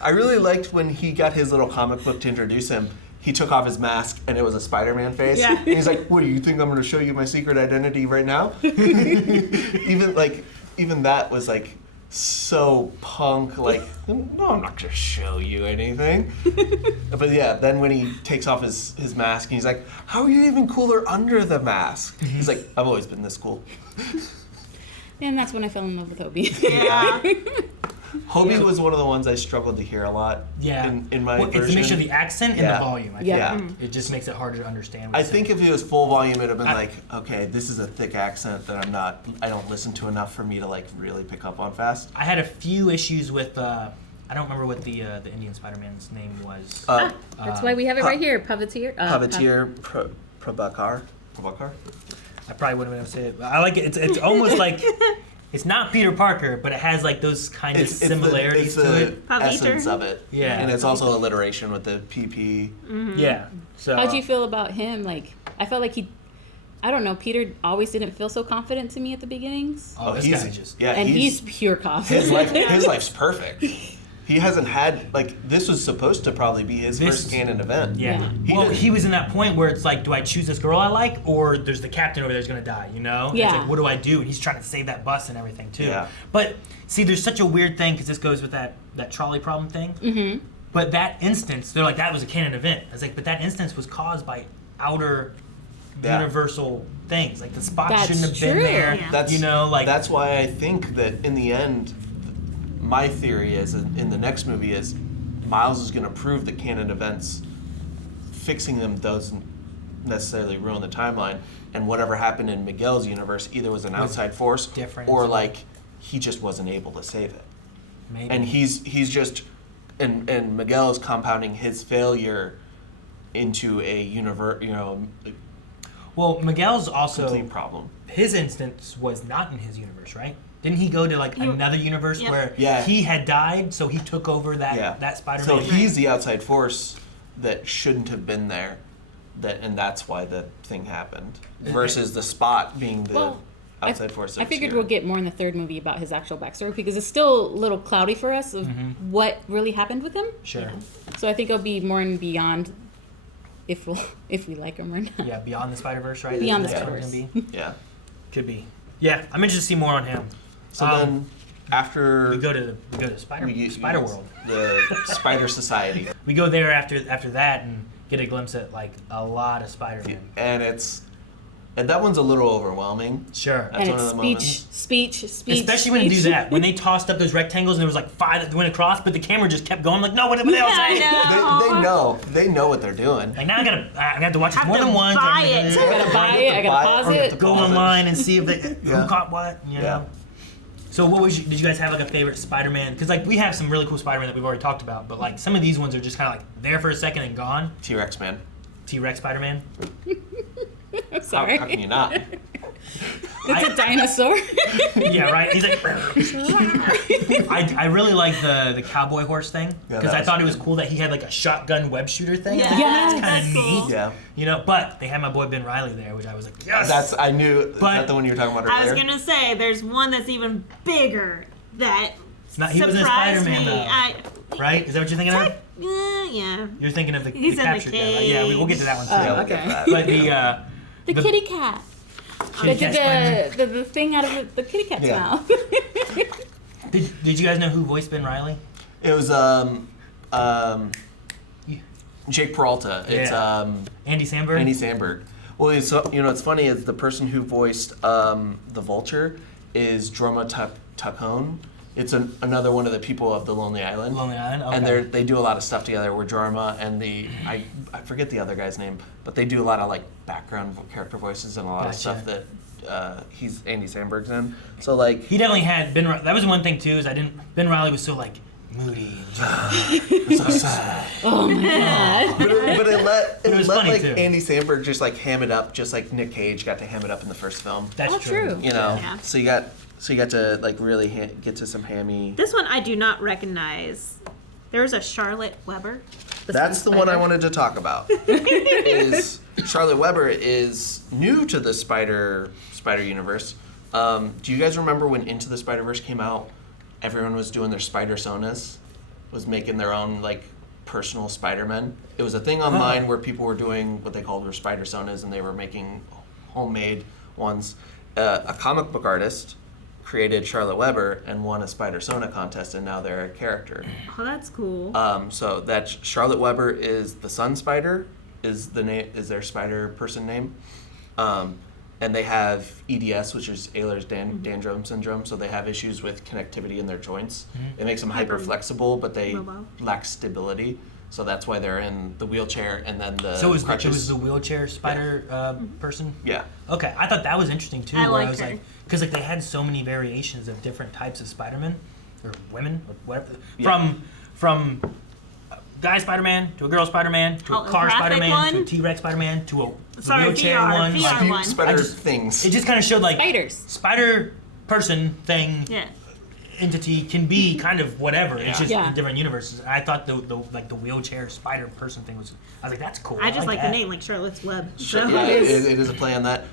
I really liked when he got his little comic book to introduce him. He took off his mask and it was a Spider-Man face. Yeah. And he's like, "What do you think I'm going to show you my secret identity right now?" even that was like so punk. Like, no, I'm not going to show you anything. But yeah, then when he takes off his mask and he's like, "How are you even cooler under the mask?" He's like, "I've always been this cool." And that's when I fell in love with Hobie. Yeah. Hobie was one of the ones I struggled to hear a lot. yeah, In my it's a version. mixture of the accent and Yeah. the volume. I think. Yeah. Yeah. It just makes it harder to understand. What I he's think saying. if it was full volume, it'd have been like, okay, this is a thick accent that I don't listen to enough for me to like really pick up on fast. I had a few issues with. I don't remember what the Indian Spider-Man's name was. That's why we have it right here, Puppeteer. Puppeteer Prabhakar. I probably wouldn't have been able to say it, but I like it. It's almost like it's not Peter Parker, but it has like those kind of similarities it's to the it. essence of it. Yeah. And it's also alliteration with the PP. Yeah. So How'd you feel about him? Like, I felt like I don't know, Peter always didn't feel so confident to me at the beginnings. Oh, this guy just. yeah, And he's pure confidence. his life's perfect. He hasn't had like this was supposed to probably be his This- first canon event. Yeah. He Well, didn't- he was in that point where it's like, do I choose this girl I like, or there's the captain over there who's gonna die? You know? And Yeah. It's like, what do I do? And he's trying to save that bus and everything too. Yeah. But see, there's such a weird thing because this goes with that trolley problem thing. Mm-hmm. But that instance, they're like, that was a canon event. I was like, but that instance was caused by outer Yeah. universal things. Like the spot That's shouldn't have been true. there. Yeah. That's like that's why I think that in the end, my theory is in the next movie is Miles is going to prove that canon events fixing them doesn't necessarily ruin the timeline, and whatever happened in Miguel's universe either was an outside force different. or like he just wasn't able to save it, maybe. and he's just and Miguel is compounding his failure into a Well, Miguel's also complete problem. his instance was not in his universe, right? Didn't he go to like another universe Yep. where Yeah. he had died, so he took over that Yeah. that Spider-Man? So he's the outside force that shouldn't have been there, and that's why the thing happened. Versus the Spot being the Well, outside force. I that's figured here. we'll get more in the third movie about his actual backstory because it's still a little cloudy for us of what really happened with him. Sure. So I think it'll be more and beyond if we like him or not. Yeah, Beyond the Spider-Verse, right? Beyond the That's what it's Spider-Verse. gonna be? Yeah. Could be. Yeah, I'm interested to see more on him. So then after we go to Spider World. the Spider Society, We go there after that and get a glimpse at like a lot of Spider-Man. and it's And that one's a little overwhelming. Sure. That's And one of it's the moments. speech. Especially when they do that. When they tossed up those rectangles and there was like 5 that went across, but the camera just kept going. Like, no, what did they all say? They know what they're doing. Like now I have to watch this more than once. buy it. I gotta buy it. I gotta pause or you have it. to Go pause it. online and see if they Yeah. who caught what. You know? So what was did you guys have like a favorite Spider-Man? Because like we have some really cool Spider-Man that we've already talked about, but like some of these ones are just kind of like there for a second and gone. T-Rex man. T-Rex Spider-Man. Sorry. How can you not? It's a dinosaur. Yeah, right. He's like. I really like the cowboy horse thing Yeah, because that I was thought it was cool that he had like a shotgun web shooter thing. Yeah. I was like, Yes. that's kind of That's neat. cool. Yeah. You know, but they had my boy Ben Reilly there, which I was like, yes. I knew. Is But- that the one you were talking about I earlier? was gonna say there's one that's even bigger that It's not, he wasn't a surprised Spider-Man me. though, right? Is that what you're thinking of? Yeah. You're thinking of the He's in the captured guy, right? Yeah, we'll get to that one too. Yeah, we'll get okay. to that. But The kitty cat. Kitty That Cat did Spider-Man. the thing out of the kitty cat's Yeah. mouth. Did you guys know who voiced Ben Reilly? It was Jake Peralta. It's Yeah. Andy Samberg. Andy Samberg. Well, it's funny is the person who voiced the Vulture is Droma Tacone. It's another one of the people of the Lonely Island. Lonely Island. Okay. And they do a lot of stuff together. Where Jorma and I forget the other guy's name, but they do a lot of like background character voices and a lot of Gotcha. stuff that he's Andy Samberg's in. So like He definitely had Ben. That was one thing too. Is Ben Reilly was so like moody. it's so sad. Oh my god. But it let was funny, like too. Andy Samberg just like ham it up, just like Nick Cage got to ham it up in the first film. That's Oh, true. You know, Yeah. so you got to like really get to some hammy. This one I do not recognize. There's a Charlotte Weber. That's the one I wanted to talk about. Is Charlotte Weber is new to the Spider universe. Do you guys remember when Into the Spider-Verse came out? Everyone was doing their Spider Sonas, was making their own like personal Spider-Men. It was a thing online where people were doing what they called their Spider Sonas, and they were making homemade ones. A comic book artist created Charlotte Weber and won a Spider Sona contest, and now they're a character. Oh, that's cool. So that Charlotte Weber is the Sun Spider, is their spider person name, and they have EDS, which is Ehlers-Danlos syndrome. So they have issues with connectivity in their joints. It makes them hyper flexible, but they Mobile. lack stability. So that's why they're in the wheelchair and then the So it was crutches. the wheelchair spider person. Yeah. Okay, I thought that was interesting too. I where like I was her. like, because like they had so many variations of different types of Spider-Men or women or whatever. Yeah. From a guy Spider-Man to a girl Spider-Man to a car Holographic Spider-Man to a one? T-Rex Spider-Man to a Sorry, wheelchair VR, one. VR. Like, one. Spider I just- things. it just kind of showed like Spiders. spider person thing Yeah. entity can be kind of whatever. It's just Yeah. in different universes. I thought the wheelchair spider person thing was. I was like, that's cool. I just like the that. name, like Charlotte's Web. So Yeah, it is a play on that.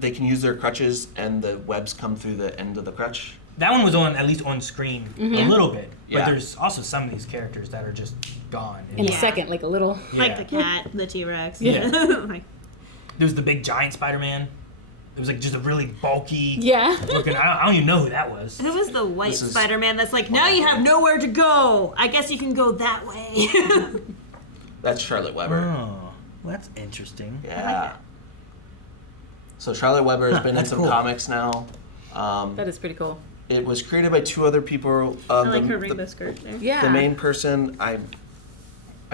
They can use their crutches, and the webs come through the end of the crutch. That one was at least on screen a little bit, but Yeah. there's also some of these characters that are just gone. In a Yeah. second, like a little. like the cat, the T-Rex. Yeah. Like, There's the big giant Spider-Man. It was like just a really bulky Yeah. looking. I don't even know who that was. who was the white This is- Spider-Man that's like, now you have nowhere to go. I guess you can go that way. That's Charlotte Weber. Oh, well, that's interesting. Yeah. So Charlotte Weber has been in That's some cool. comics now. That is pretty cool. It was created by two other people. I like her rainbow skirt there. Yeah. The main person, I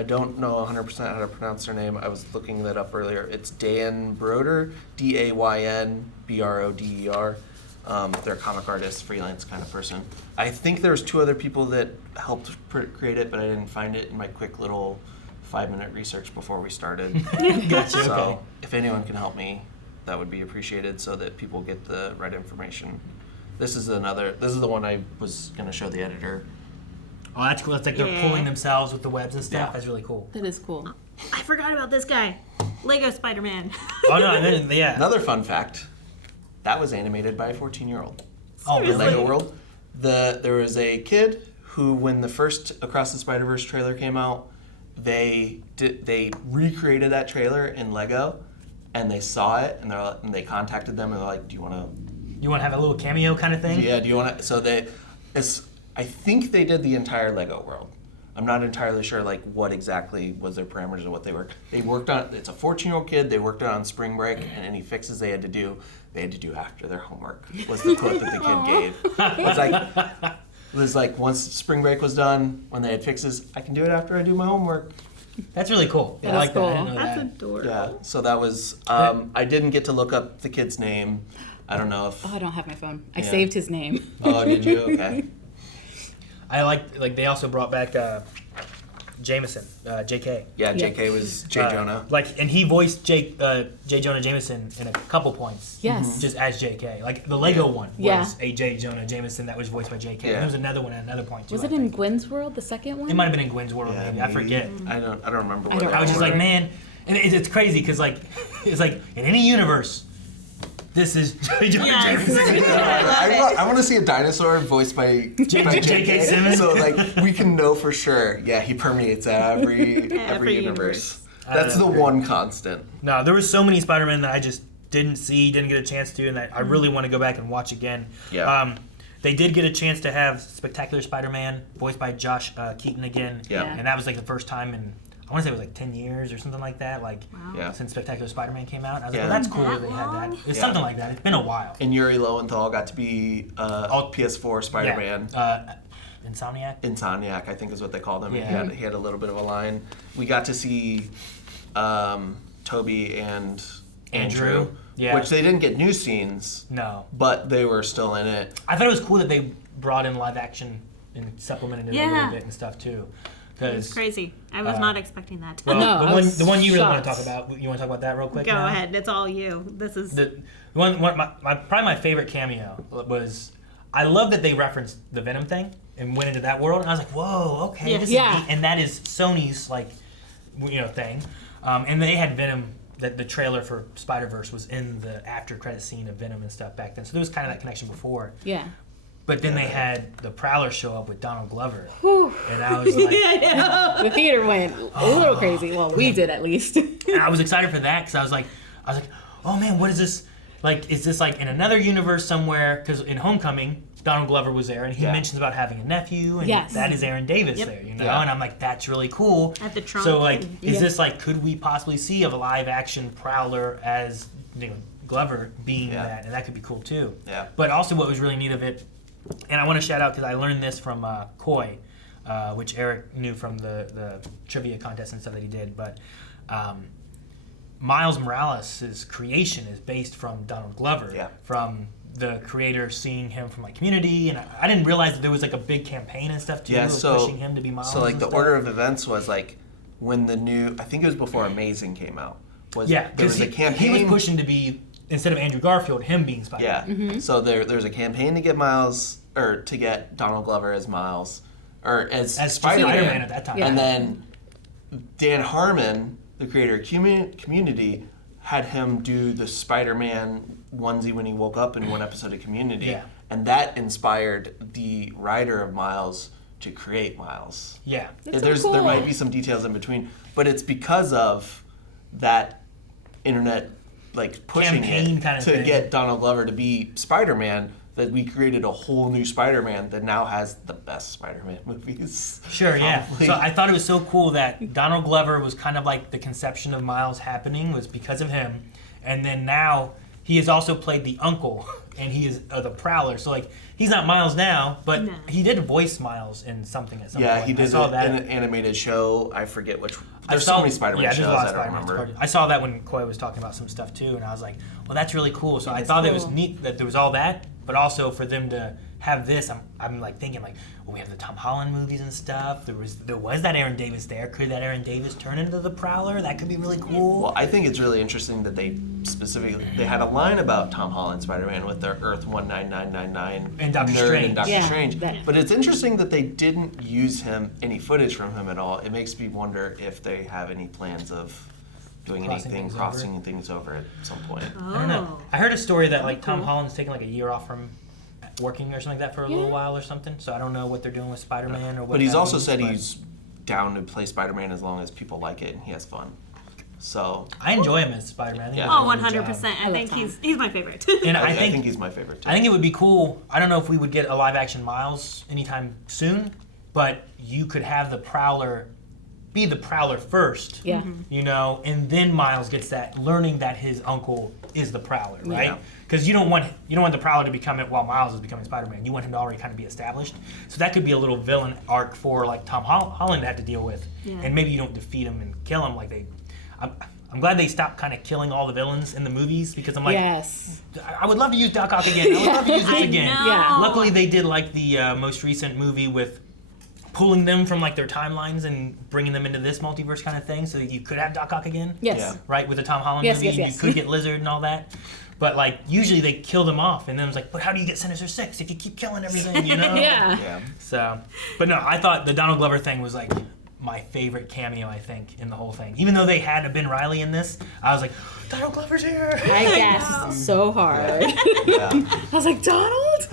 don't know 100% how to pronounce their name. I was looking that up earlier. It's Dan Broder, DAYN BRODER. They're a comic artist, freelance kind of person. I think there was two other people that helped create it, but I didn't find it in my quick little 5-minute research before we started. Gotcha. So Okay. if anyone can help me, that would be appreciated so that people get the right information. This is the one I was going to show the editor. Oh, that's cool. It's like they're Yeah. pulling themselves with the webs and stuff. Yeah. That's really cool. That is cool. I forgot about this guy. Lego Spider-Man. Oh no, yeah. Another fun fact, that was animated by a 14-year-old. Oh, In Seriously? really? Lego World. There was a kid who, when the first Across the Spider-Verse trailer came out, they recreated that trailer in Lego, and they saw it, and they contacted them, and they're like, "Do you want to? You want to have a little cameo kind of thing? Yeah, do you want to?" So I think they did the entire Lego World. I'm not entirely sure like what exactly was their parameters or what they were. They worked on. It's a 14-year-old kid. They worked on spring break, and any fixes they had to do after their homework. Was the quote that the kid gave. It was like once spring break was done, when they had fixes, I can do it after I do my homework. That's really cool. Yeah, I like that's that. I cool. didn't know That's that. adorable. Yeah. So that was. I didn't get to look up the kid's name. I don't know if. Oh, I don't have my phone. I Yeah. saved his name. Oh, did you? Okay. I like they also brought back Jameson, J.K. Yeah, Yeah. J.K. was J. Jonah. And he voiced J. Jonah Jameson in a couple points. Yes. Just as J.K. Like the Lego one Yeah. was a J. Jonah Jameson that was voiced by J.K. Yeah. There was another one at another point too. Was I it in think. Gwen's World, the second one? It might have been in Gwen's World, Yeah, maybe. I forget. I don't remember. I What don't it I was just was. like, man, and it's crazy because like it's like in any universe, this is J. Jonah Yes. Jameson. I want to see a dinosaur voiced by J.K. Simmons. So like we can know for sure. Yeah, he permeates every Every universe. universe. That's the one constant. No, there was so many Spider-Man that I just didn't get a chance to, and that I really want to go back and watch again. Yeah. They did get a chance to have Spectacular Spider-Man, voiced by Josh Keaton again. Yeah. And that was like the first time in, I want to say it was like 10 years or something like that, like Yeah. since Spectacular Spider-Man came out. I was Yeah. like, well, that's cool That that they had long? that. It's Yeah. something like that. It's been a while. And Yuri Lowenthal got to be PS4 Spider-Man. Yeah. Insomniac? Insomniac, I think is what they called him. Yeah. He had a little bit of a line. We got to see Toby and Andrew, Yeah. which they didn't get new scenes, No. but they were still in it. I thought it was cool that they brought in live action and supplemented it a little Yeah. bit and stuff too. It's Because probably I was not expecting that. well, No, I was the one you really want to shocked. talk about. You want to talk about that real quick? Go now? ahead. It's all you. This is The probably my favorite cameo was, I love that they referenced the Venom thing and went into that world, and I was like, whoa, okay, Yeah. this Yeah. is neat. And that is Sony's like thing, and they had Venom. That the trailer for Spider-Verse was in the after credit scene of Venom and stuff back then, so there was kind of that connection before. Yeah. But then they had the Prowler show up with Donald Glover, Whew. and I was like, The theater went a little crazy. Well, we did at least. and I was excited for that because I was like, oh man, what is this? Like, is this like in another universe somewhere? Because in Homecoming, Donald Glover was there, and he Yeah. mentions about having a nephew, and Yes. that is Aaron Davis Yep. there, Yeah. And I'm like, that's really cool. At the trunk. So like, is Yeah. this like, could we possibly see a live action Prowler as Glover being Yeah. that, and that could be cool too. Yeah. But also, what was really neat of it, and I want to shout out because I learned this from Coy, which Eric knew from the trivia contest and stuff that he did, but. Miles Morales' creation is based from Donald Glover, Yeah. from the creator seeing him from like Community, and I didn't realize that there was like a big campaign and stuff too, Yeah, of so pushing him to be Miles. So like and the stuff. order of events was like when the new, I think it was before Amazing came out. Was yeah, there because was a campaign. he was pushing to be, instead of Andrew Garfield, him being Spider. Yeah. Mm-hmm. So there was a campaign to get Miles, or to get Donald Glover as Miles, or as Spider-Man Spider-Man. at that time. Yeah. And then Dan Harmon, the creator of Community, had him do the Spider-Man onesie when he woke up in one episode of Community. Yeah. And that inspired the writer of Miles to create Miles. Yeah. That's so There cool. might be some details in between, but it's because of that internet like pushing Campaign it kind of to thing. get Donald Glover to be Spider-Man that we created a whole new Spider-Man that now has the best Spider-Man movies. Sure, yeah. Probably. So I thought it was so cool that Donald Glover was kind of like the conception of Miles happening was because of him. And then now he has also played the uncle, and he is the Prowler. So like he's not Miles now, but No. he did voice Miles in something at some Yeah, point. he I did saw that. an animated show. I forget which. I There's saw- so many Spider-Man yeah, shows there's a lot of I don't Spider-Man remember. stuff. I saw that when Coy was talking about some stuff too, and I was like, well, that's really cool. So I is thought it was cool. neat that there was all that, but also for them to have this, I'm like thinking like, well, we have the Tom Holland movies and stuff. There was that Aaron Davis there. Could that Aaron Davis turn into the Prowler? That could be really cool. Well, I think it's really interesting that they had a line about Tom Holland Spider-Man with their Earth 19999 And Doctor nerd Strange. and Doctor Yeah, Strange. that- But it's interesting that they didn't use any footage from him at all. It makes me wonder if they have any plans of doing crossing things over at some point. Oh. I don't know. I heard a story that like Tom Cool. Holland's taking like a year off from working or something like that for a little Yeah. while or something. So I don't know what they're doing with Spider-Man or what. But he's that also means, said but he's down to play Spider-Man as long as people like it and he has fun. So I enjoy him as Spider-Man. I think he Yeah. does a Oh, really good 100%. job. I I think love he's my favorite. And I I think think he's my favorite too. it would be cool. I don't know if we would get a live action Miles anytime soon, but you could have the Prowler be the Prowler first. Yeah. You know, and then Miles gets that learning that his uncle is the Prowler, right? Because you don't want the Prowler to become it while Miles is becoming Spider-Man. You want him to already kind of be established. So that could be a little villain arc for like Tom Holland to have to deal with, and maybe you don't defeat him and kill him like they. I'm glad they stopped kind of killing all the villains in the movies because I'm like, Yes. I would love to use Doc Ock again. I would love to use this again. know. Yeah. Luckily, they did like the most recent movie with pulling them from like their timelines and bringing them into this multiverse kind of thing, so that you could have Doc Ock again. Yes. Yeah. Right, with the Tom Holland Yes, movie, yes, yes. you could get Lizard and all that. But like usually they kill them off, and then it's like, but how do you get Sinister Six if you keep killing everything? You know? Yeah. Yeah. So, but no, I thought the Donald Glover thing was like my favorite cameo, I think, in the whole thing. Even though they had Ben Reilly in this, I was like, Donald Glover's here. I gasped so hard. Yeah. I was like, Donald?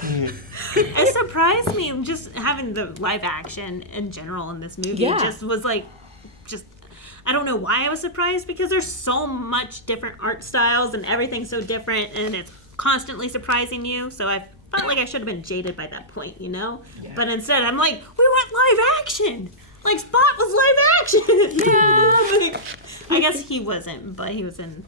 It surprised me just having the live action in general in this movie. Yeah. Just was like, I don't know why I was surprised because there's so much different art styles and everything's so different and it's constantly surprising you. So I felt like I should have been jaded by that point, you know? Yeah. But instead I'm like, we went live action. Like Spot was live action. Yeah. I guess he wasn't, but he was in.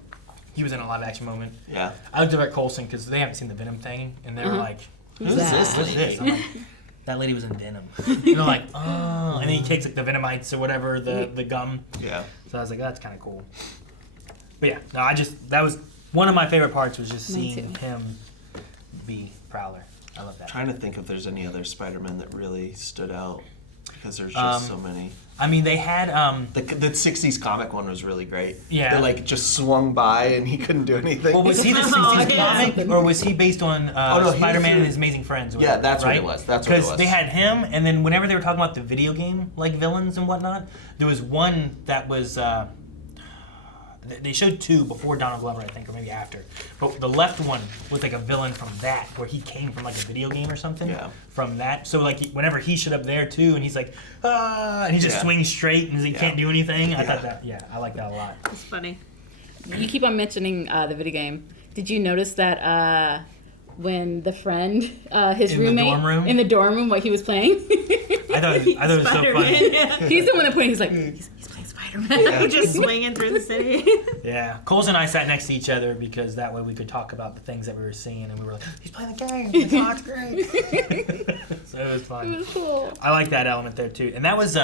He was in a live action moment. Yeah. I looked at Coulson because they haven't seen the Venom thing, and they were like, Who's that? this "What's lady? this?" I'm like, that lady was in Venom. And they're like, "Oh," and then he takes like the Venomites or whatever, the gum. Yeah. So I was like, "That's kind of cool." But yeah, no, that was one of my favorite parts was just Me seeing too. him be Prowler. I love that. Trying to think if there's any other Spider-Man that really stood out because there's just so many. I mean, they had The 60s comic one was really great. Yeah. They like just swung by and he couldn't do anything. Well, was he the Oh, 60s yeah. comic, or was he based on no, he was Spider-Man the- and His Amazing Friends? or Yeah, whatever, that's what right? it was. That's what it was. Because they had him, and then whenever they were talking about the video game, like villains and whatnot, there was one that was. They showed two before Donald Glover, I think, or maybe after. But the left one was like a villain from that, where he came from like a video game or something. Yeah. From that, so like whenever he showed up there too, and he's like, and he just Yeah. swings straight and he Yeah. can't do anything. I Yeah. thought that, I like that a lot. It's funny. You keep on mentioning the video game. Did you notice that when the friend, his In the roommate, dorm room? in the dorm room, what he was playing? I thought it was so Spider-Man, funny. yeah. He's the one that pointed. He's like, he's playing Spider-Man. Just swinging through the city. Yeah, Coles and I sat next to each other because that way we could talk about the things that we were seeing, and we were like, "He's playing the game. Like, oh, it's great." So it was It fun. was cool. I like that element there too, and that was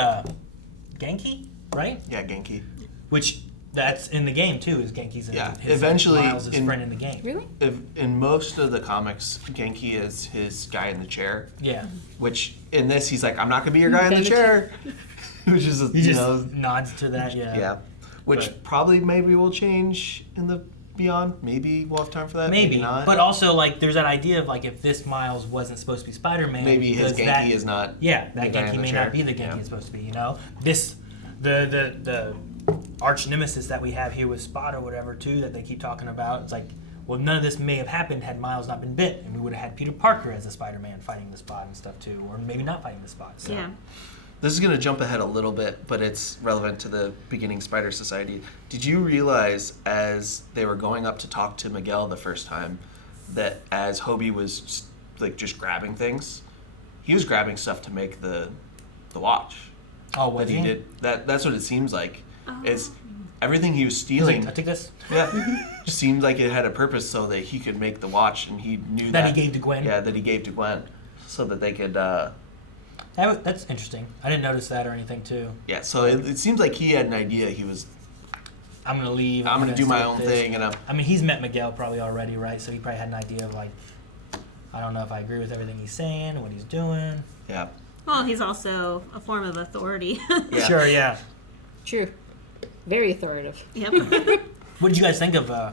Genki, right? Yeah, Genki. Which that's in the game too. Is Genki's in Yeah, his eventually Miles' in- friend in the game? Really? In most of the comics, Genki is his guy in the chair. Yeah, Which in this, he's like, I'm not gonna be your guy in the In the chair. Which is, he you just know, nods to that. Yeah. yeah. Which But- probably maybe will change in the Beyond. Maybe we'll have time for that. Maybe, not. but also like there's that idea of like if this Miles wasn't supposed to be Spider-Man, maybe his does Genki that, is not. Yeah, the that guy in Genki the may chair. not be the Genki Yeah. it's supposed to be. You know, this the arch nemesis that we have here with Spot or whatever too that they keep talking about. It's like, well, none of this may have happened had Miles not been bit, and we would have had Peter Parker as a Spider-Man fighting the Spot and stuff too, or maybe not fighting the Spot. So. Yeah. This is going to jump ahead a little bit, but it's relevant to the beginning Spider Society. Did you realize as they were going up to talk to Miguel the first time that as Hobie was just grabbing things, he was grabbing stuff to make the watch Oh, was that he did. That's what it seems like. It's everything he was He's stealing. like, I take this. Yeah, seemed like it had a purpose so that he could make the watch, and he knew That he gave to Gwen. Yeah, that he gave to Gwen, so that they could. That's interesting. I didn't notice that or anything too. Yeah, so it seems like he had an idea. He was, I'm gonna leave. I'm gonna do my stick own with this. thing, and I'm. I mean, he's met Miguel probably already, right? So he probably had an idea of like, I don't know if I agree with everything he's saying, what he's doing. Yeah. Well, he's also a form of authority. Yeah. Sure, yeah. True. Very authoritative. Yep. What did you guys think of Yeah.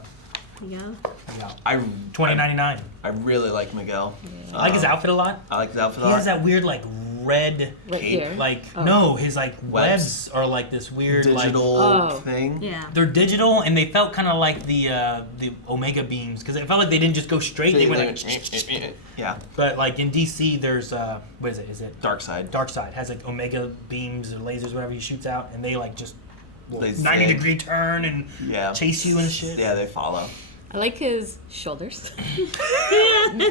Miguel? I 2099. I really like Miguel. I like his outfit a lot. I like his outfit a He lot. has that weird like red, Right Cape, here. like Oh. no, his like Webs. webs are like this weird digital Oh. thing. Yeah. They're digital and they felt kind of like the Omega beams because it felt like they didn't just go straight. They went like, Yeah. but like in DC, there's what is it? Is it Dark side. Darkseid has like Omega beams or lasers, whatever he shoots out, and they like just They 90-degree turn and Yeah. chase you and shit. Yeah, they follow. I like his shoulders,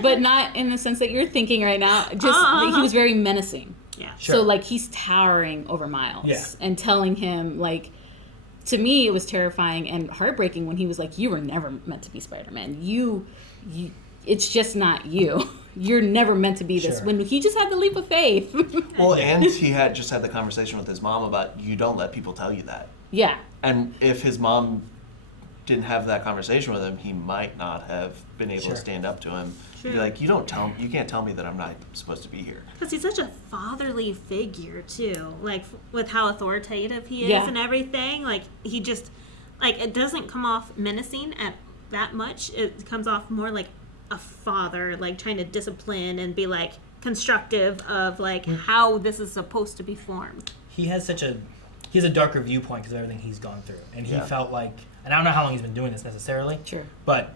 but not in the sense that you're thinking right now. Just that he was very menacing. Yeah. Sure. So like he's towering over Miles Yeah. and telling him like, to me it was terrifying and heartbreaking when he was like, you were never meant to be Spider-Man. You it's just not you. You're never meant to be this. Sure. When he just had the leap of faith. Well, and he had just had the conversation with his mom about you don't let people tell you that. Yeah. And if his mom didn't have that conversation with him, he might not have been able Sure. to stand up to him. Sure. Be like, you can't tell me that I'm not supposed to be here. Because he's such a fatherly figure too, like with how authoritative he is Yeah. and everything. Like he just, like it doesn't come off menacing at that much. It comes off more like a father, like trying to discipline and be like constructive of like how this is supposed to be formed. He has a darker viewpoint because of everything he's gone through, and he Yeah. felt like, and I don't know how long he's been doing this necessarily, Sure. but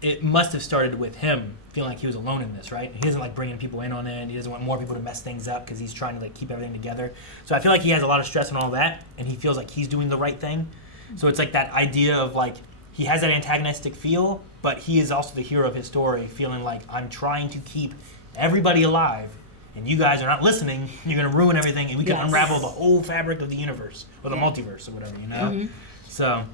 it must have started with him feeling like he was alone in this, right? He doesn't like bringing people in on it. He doesn't want more people to mess things up because he's trying to like keep everything together. So I feel like he has a lot of stress and all that, and he feels like he's doing the right thing. So it's like that idea of like he has that antagonistic feel, but he is also the hero of his story, feeling like I'm trying to keep everybody alive, and you guys are not listening. You're gonna ruin everything, and we can Yes. unravel the whole fabric of the universe or the multiverse or whatever, you know. Mhm. So,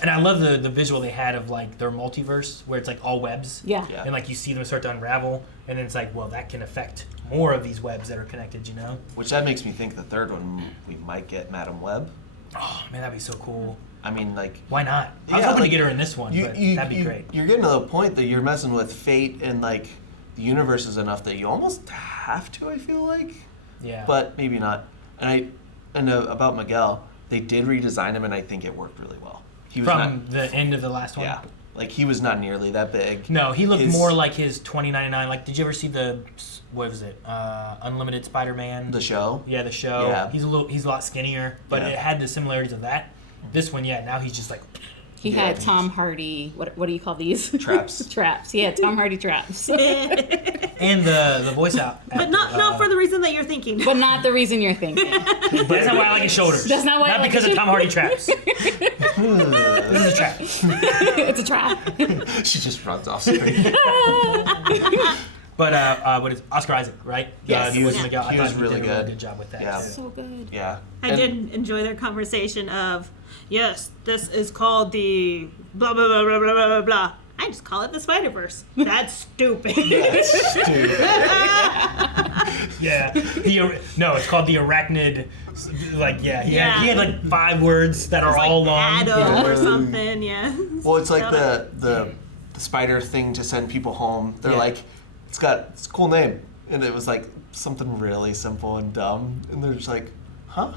and I love the visual they had of like their multiverse where it's like all webs. Yeah. Yeah. And like you see them start to unravel, and then it's like, well, that can affect more of these webs that are connected, you know? Which that makes me think the third one we might get Madam Web. Oh man, that'd be so cool. I mean, like Why not? I was Yeah, hoping like, to get her in this one, but that'd be great. You're getting to the point that you're messing with fate and like the universe is enough that you almost have to. I feel like, Yeah. but maybe not. And about Miguel, they did redesign him, and I think it worked really well. He was from the end of the last one. yeah, like he was not nearly that big. No, he looked His- more like his 2099. Like, did you ever see the what was it? Unlimited Spider-Man. The show. Yeah, the show. Yeah. He's a lot skinnier, but Yeah. it had the similarities of that. This one, yeah, now he's just like, He Yeah, had he's- Tom Hardy. What do you call these? Traps. Traps. He had Tom Hardy traps. and the voice out. But not for the reason that you're thinking. But not the reason you're thinking. But that's not why I like his shoulders. That's not why I Not like because his of Tom Hardy traps. This is a trap. It's a trap. She just runs off screen. But what is Oscar Isaac, right? Yes. The He voice was- of Miguel. I he thought was he really did a really good. good job with that. Yeah. too. So good. Yeah. I And- did enjoy their conversation of, yes, this is called the blah, blah, blah, blah, blah, blah, blah, blah. I just call it the Spider-Verse. That's stupid. That's stupid. Yeah. No, it's called the arachnid. Like, yeah, he Yeah. had like 5 words that are It's like all long. Adam Yeah. or something, yeah. Well, it's like Shut up. the spider thing to send people home. They're Yeah. like, it's a cool name, and it was like something really simple and dumb, and they're just like, huh?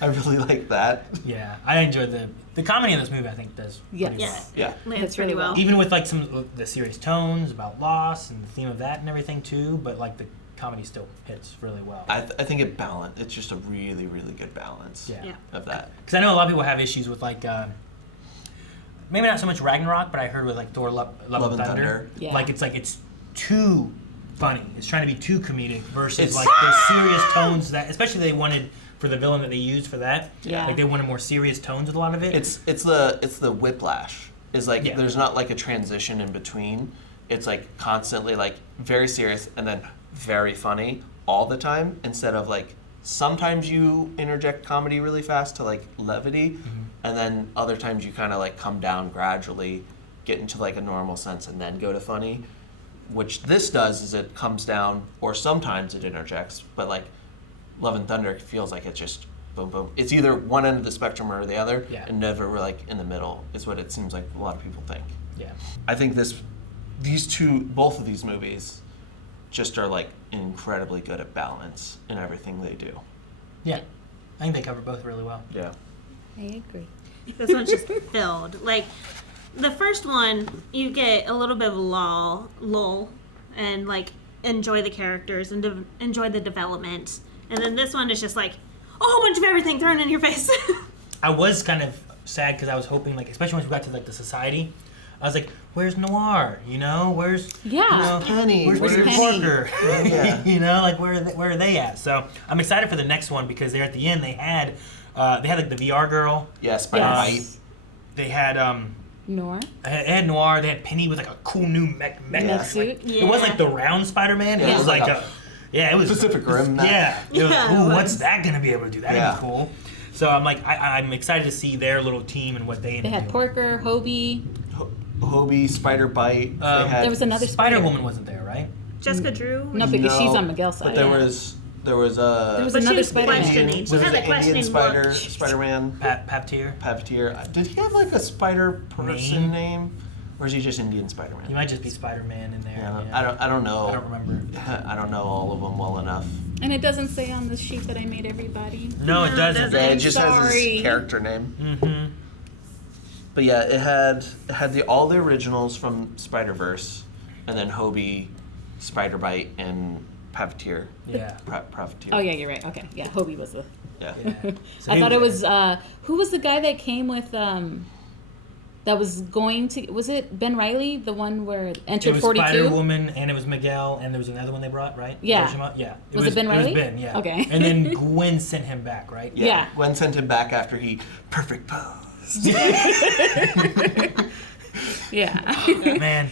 I really like that. Yeah, I enjoyed the comedy in this movie. I think does Yes. pretty well. Yeah. Yeah. Lands That's pretty really well. Even with like some of the serious tones about loss and the theme of that and everything too, but like the comedy still hits really well. I think it balanced. It's just a really, really good balance Yeah. Yeah. of that. Because I know a lot of people have issues with like maybe not so much Ragnarok, but I heard with like Thor: Love and Thunder. Yeah. Like it's too funny. It's trying to be too comedic versus It's- like those serious tones that, especially they wanted for the villain that they used for that. Yeah. Like they wanted more serious tones with a lot of it. It's the whiplash. Is like Yeah. there's not like a transition in between. It's like constantly like very serious and then very funny all the time, instead of like sometimes you interject comedy really fast to like levity, and then other times you kind of like come down gradually, get into like a normal sense, and then go to funny. Which this does is it comes down, or sometimes it interjects, but like Love and Thunder feels like it's just boom boom. It's either one end of the spectrum or the other, Yeah. and never like in the middle is what it seems like a lot of people think. yeah. I think both of these movies just are like incredibly good at balance in everything they do. Yeah. I think they cover both really well. Yeah. I agree. This one's just filled. Like, the first one, you get a little bit of lull, and like enjoy the characters and enjoy the development. And then this one is just like a whole bunch of everything thrown in your face. I was kind of sad because I was hoping, like, especially once we got to like the society, I was like, "Where's Noir? You know, where's Yeah. you know, Penny? Where's Where's Peter Penny? Parker? Yeah. You know, like where are they at?" So I'm excited for the next one because there at the end they had like the VR girl. Yeah, Spider Bite. Yes. They had Nor. they had Noir. They had Penny with like a cool new mech Mech like, suit. It wasn't like the round Spider-Man. It Yeah. was like a Yeah, it was Pacific Rim. Yeah, it was, Yeah, ooh, it what's was. that gonna be able to do? That'd Yeah. be cool. So I'm like, I'm excited to see their little team and what they They had do. Porker, Hobie. Hobie, Spider Bite. They had There was another Spider spider. Woman wasn't there, right? Jessica Drew. No, because she's on Miguel's side. But there yeah. was There was But another she was Spider-Man. questioning. She was had it that the Indian questioning Spider-Man, Paptier. Puppeteer. Did he have like a spider person name? Or is he just Indian He Spider-Man? might just be Spider-Man in there. Yeah, Yeah. I don't know. I don't remember. I don't know all of them well enough. And it doesn't say on the sheet that I made everybody. No, it No, it doesn't. doesn't. Yeah, it I'm just has sorry. his character name. Mm-hmm. But yeah, it had all the originals from Spider-Verse, and then Hobie, Spider-Bite, and Puppeteer. Yeah. Puppeteer. Oh yeah, you're right. Okay, yeah, Hobie was the. Yeah. Yeah. So I he thought it was who was the guy that came with that was going to, was it Ben Reilly, the one where It entered was 42? Spider-Woman, and it was Miguel, and there was another one they brought, right? Yeah. Hiroshima? Yeah. Was it Ben Reilly? It was Ben, yeah. Okay. And then Gwen sent him back, right? Yeah. Gwen sent him back after he perfect pose. Yeah. Man.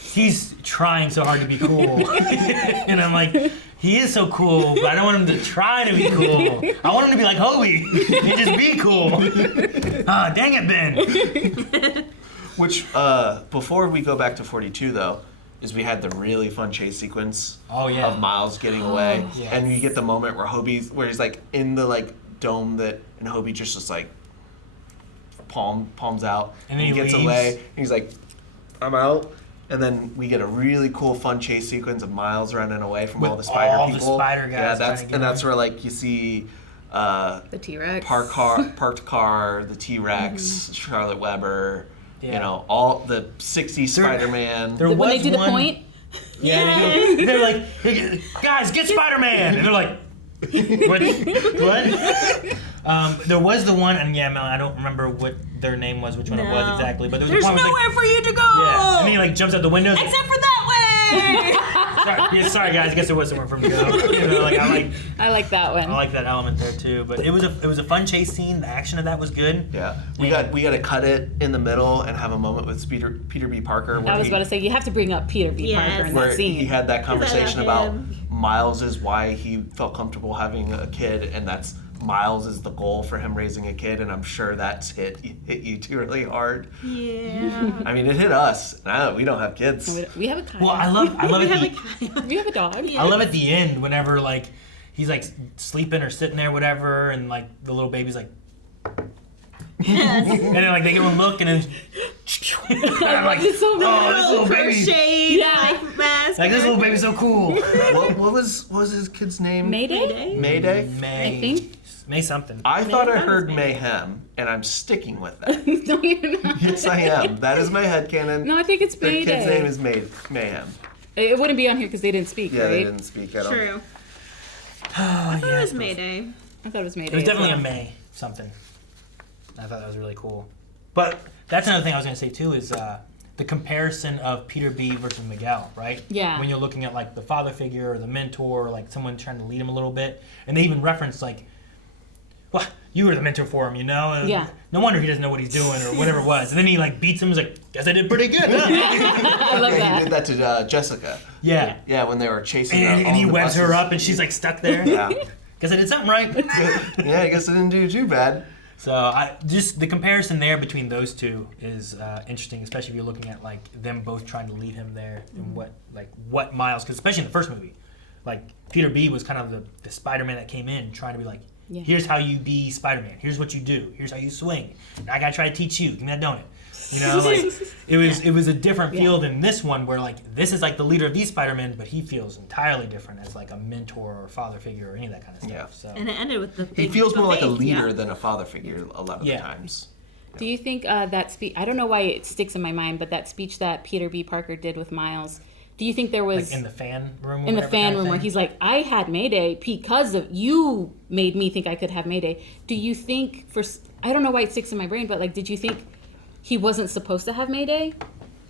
He's trying so hard to be cool. And I'm like, he is so cool, but I don't want him to try to be cool. I want him to be like Hobie and just be cool. Ah, dang it, Ben. Which, before we go back to 42 though, is we had the really fun chase sequence Oh, yeah. of Miles getting away. yes. And you get the moment where where he's like in the like dome and Hobie just like palms out. And then he gets leaves. away. And he's like, I'm out. And then we get a really cool, fun chase sequence of Miles running away from With all the spider all the people. spider guys Yeah, trying to get that's away. where like you see The T-Rex. parked car, the T-Rex, Charlotte Weber, Yeah. you know, all the 60s Spider-Man. There When was they do the one, point? Yeah, they're like, guys, get Spider-Man! And they're like, what? There was the one, and yeah, Mel, I don't remember what their name was, which one it was No. exactly, but there was There's one where nowhere for you to go. yeah, and then he like jumps out the window. Except for that way. Sorry guys, I guess there was somewhere for me to go. You know, like I like that one. I like that element there too. But it was a fun chase scene. The action of that was good. Yeah, we got to cut it in the middle and have a moment with Peter B. Parker. Where I was about to say, you have to bring up Peter B. Yes. Parker in where that scene. he had that conversation about him. Miles is why he felt comfortable having a kid, and that's Miles is the goal for him raising a kid, and I'm sure that's hit you too really hard. Yeah. I mean, it hit us. No, we don't have kids. We have a Kyle. Well, I love We have a it. Kyle. We have a dog. I love at the end whenever like he's like sleeping or sitting there, whatever, and like the little baby's like. Yes. And then like they give him a look and then I'm like, It's so oh, this little baby, Crocheted, Yeah. like mask. like this little baby's so cool. what was his kid's name? Mayday? Mayday? May, I think. May something. I thought I Mayhem heard is mayhem, and I'm sticking with that. No, you're not. Yes, I am. That is my headcanon. No, I think it's Their Mayday. kid's name is Mayhem. It wouldn't be on here because they didn't speak, Yeah, right? they didn't speak at all. True. Oh, I thought yeah, it was Mayday. I thought it was Mayday. It was as definitely well. a May something. I thought that was really cool. But that's another thing I was gonna say too is the comparison of Peter B versus Miguel, right? Yeah. When you're looking at like the father figure or the mentor or like someone trying to lead him a little bit, and they even reference like, well, you were the mentor for him, you know? And Yeah. No wonder he doesn't know what he's doing or whatever it was. And then he like beats him. He's like, guess I did pretty good, huh? I love Yeah, that. he did that to Jessica. Yeah. Yeah, when they were chasing And all he the webs her buses. up and she's like stuck there. Yeah. Guess I did something right. Yeah, I guess I didn't do too bad. So just the comparison there between those two is interesting, especially if you're looking at like them both trying to lead him there and what Miles, because especially in the first movie, like Peter B was kind of the Spider-Man that came in trying to be like, Yeah. here's how you be Spider-Man, here's what you do, here's how you swing. And I gotta try to teach you. Give me that donut. You know, like it was a different feel than this one where like this is like the leader of these Spider-Men, but he feels entirely different as like a mentor or father figure or any of that kind of stuff. Yeah. So And it ended with the He big feels more like a faith, leader yeah. than a father figure a lot of the times. Do you think that speech, I don't know why it sticks in my mind, but that speech that Peter B. Parker did with Miles, do you think there was... like in the fan room or in the whatever fan kind of room where thing? he's like, I had Mayday because of you made me think I could have Mayday. Do you think I don't know why it sticks in my brain, but like, did you think he wasn't supposed to have Mayday?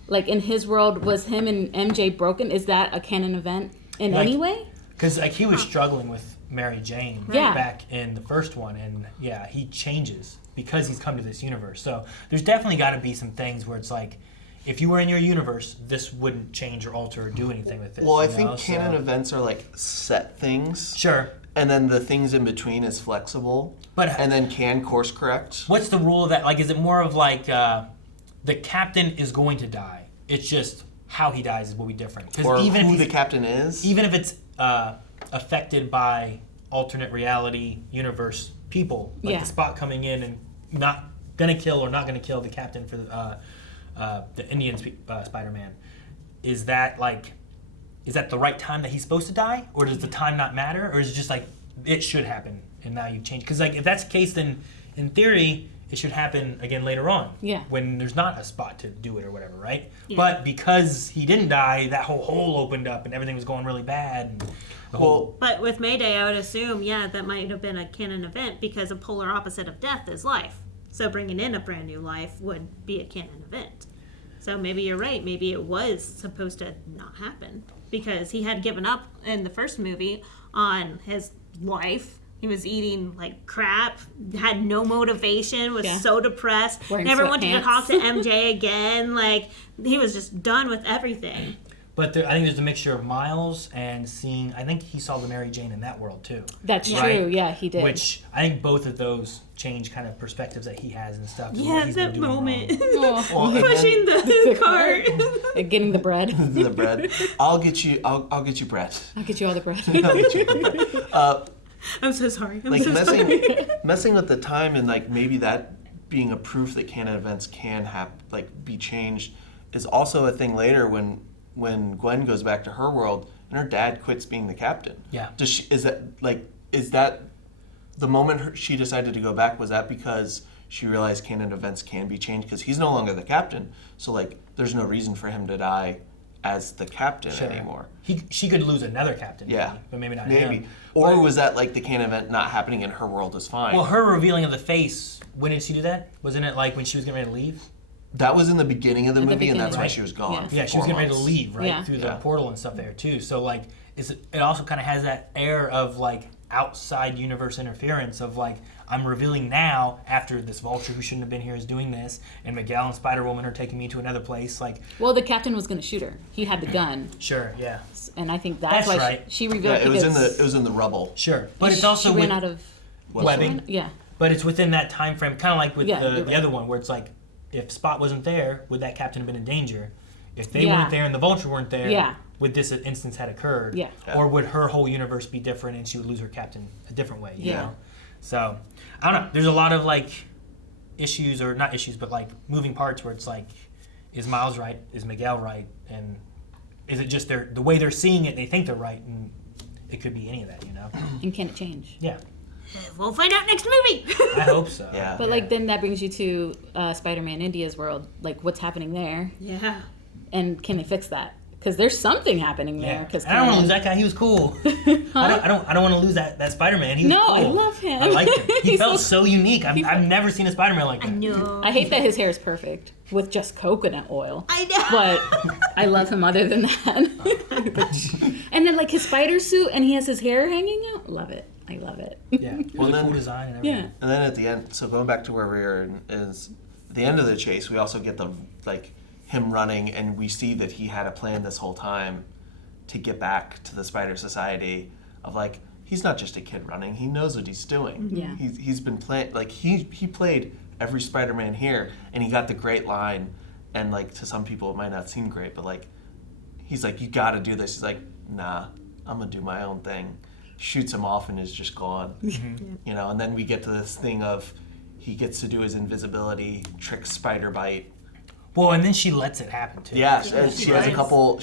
Like in his world, was him and MJ broken? Is that a canon event in Like- any way? Because like he was struggling with Mary Jane Yeah. back in the first one, and he changes because he's come to this universe. So there's definitely got to be some things where it's like, if you were in your universe, this wouldn't change or alter or do anything with this. Well, I you think know? canon events are like set things, Sure. and then the things in between is flexible, and then can course correct. What's the rule of that? Like, is it more of like the captain is going to die? It's just how he dies will be different. Or even who if the captain is. even if it's affected by alternate reality universe people, like the Spot coming in and not gonna kill or not gonna kill the captain for the Indian Spider-Man, is that the right time that he's supposed to die, or does the time not matter, or is it just like it should happen and now you've changed? Because like if that's the case, then in theory it should happen again later on, when there's not a Spot to do it or whatever, right? Yeah. But because he didn't die, that whole hole opened up and everything was going really bad. And but with Mayday, I would assume, that might have been a canon event because a polar opposite of death is life. So bringing in a brand new life would be a canon event. So maybe you're right. Maybe it was supposed to not happen because he had given up in the first movie on his life. He was eating like crap, had no motivation, was so depressed, never wanted to talk to MJ again. Like, he was just done with everything. But I think there's a mixture of Miles and seeing, I think he saw the Mary Jane in that world too. That's true, yeah, he did. Which I think both of those change kind of perspectives that he has and stuff. Yeah, that moment. Pushing the cart. Getting the bread. The bread. I'll get you bread. I'll get you all the bread. I'll get you the bread. I'm so sorry. Messing with the time and like maybe that being a proof that canon events can be changed is also a thing later when Gwen goes back to her world and her dad quits being the captain. Yeah. Is that the moment she decided to go back, was that because she realized canon events can be changed because he's no longer the captain, so like there's no reason for him to die as the captain anymore. She could lose another captain, but maybe not him. Or was that like the canon event not happening in her world is fine? Well, her revealing of the face, when did she do that? Wasn't it like when she was getting ready to leave? That was in the beginning of the movie, and that's why she was gone. Yeah, she was getting ready to leave, right? Through the portal and stuff there too. So like, it also kind of has that air of like outside universe interference of like, I'm revealing now after this Vulture who shouldn't have been here is doing this, and Miguel and Spider-Woman are taking me to another place. Like, well, the captain was going to shoot her. He had the gun. Sure, yeah. And I think that's why right. she revealed. Yeah, it was in the rubble. Sure, but it's also she ran out of webbing. Yeah, but it's within that time frame, kind of like with the other one, where it's like, if Spot wasn't there, would that captain have been in danger? If they weren't there and the Vulture weren't there, would this instance had occurred? Yeah. Or would her whole universe be different and she would lose her captain a different way? You know? So, I don't know. There's a lot of like issues, or not issues, but like moving parts where it's like, is Miles right? Is Miguel right? And is it just the way they're seeing it, they think they're right, and it could be any of that, you know? And can it change? Yeah. We'll find out next movie. I hope so. Yeah. But like then that brings you to Spider-Man India's world. Like what's happening there? Yeah. And can they fix that? Because there's something happening there. Yeah. I don't want to lose that guy. He was cool. I don't want to lose that Spider-Man. He was cool. I love him. I liked him. He felt so unique. I've never seen a Spider-Man like that. I know. I hate that his hair is perfect with just coconut oil. I know. But I love him other than that. And then like his spider suit, and he has his hair hanging out. Love it. I love it. Yeah. Well, cool design and everything. Yeah. And then at the end, so going back to where we are is at the end of the chase, we also get him running, and we see that he had a plan this whole time to get back to the Spider Society. Of like, he's not just a kid running; he knows what he's doing. Yeah. He's been playing he played every Spider-Man here, and he got the great line. And like to some people, it might not seem great, but like he's like, "You got to do this." He's like, "Nah, I'm gonna do my own thing." Shoots him off and is just gone. Mm-hmm. You know, and then we get to this thing of he gets to do his invisibility, tricks Spider Bite. Well, and then she lets it happen too. Yeah, she has a couple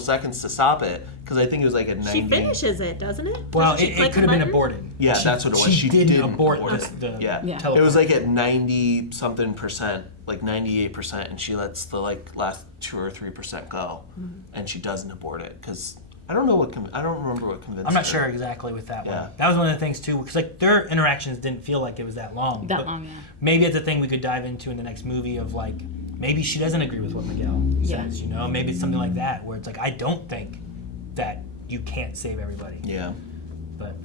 seconds to stop it, because I think it was like a 90. She finishes it, doesn't it? Well, it could have been aborted. Yeah, that's what it was. She didn't abort it. the It was like at 90-something%, like 98%, and she lets the like last 2 or 3% go, and she doesn't abort it because. I don't remember what convinced her. I'm not sure exactly with that Yeah. one. That was one of the things too, because like their interactions didn't feel like it was that long. Maybe it's a thing we could dive into in the next movie of like, maybe she doesn't agree with what Miguel says, you know? Maybe it's something like that, where it's like, I don't think that you can't save everybody. Yeah. But.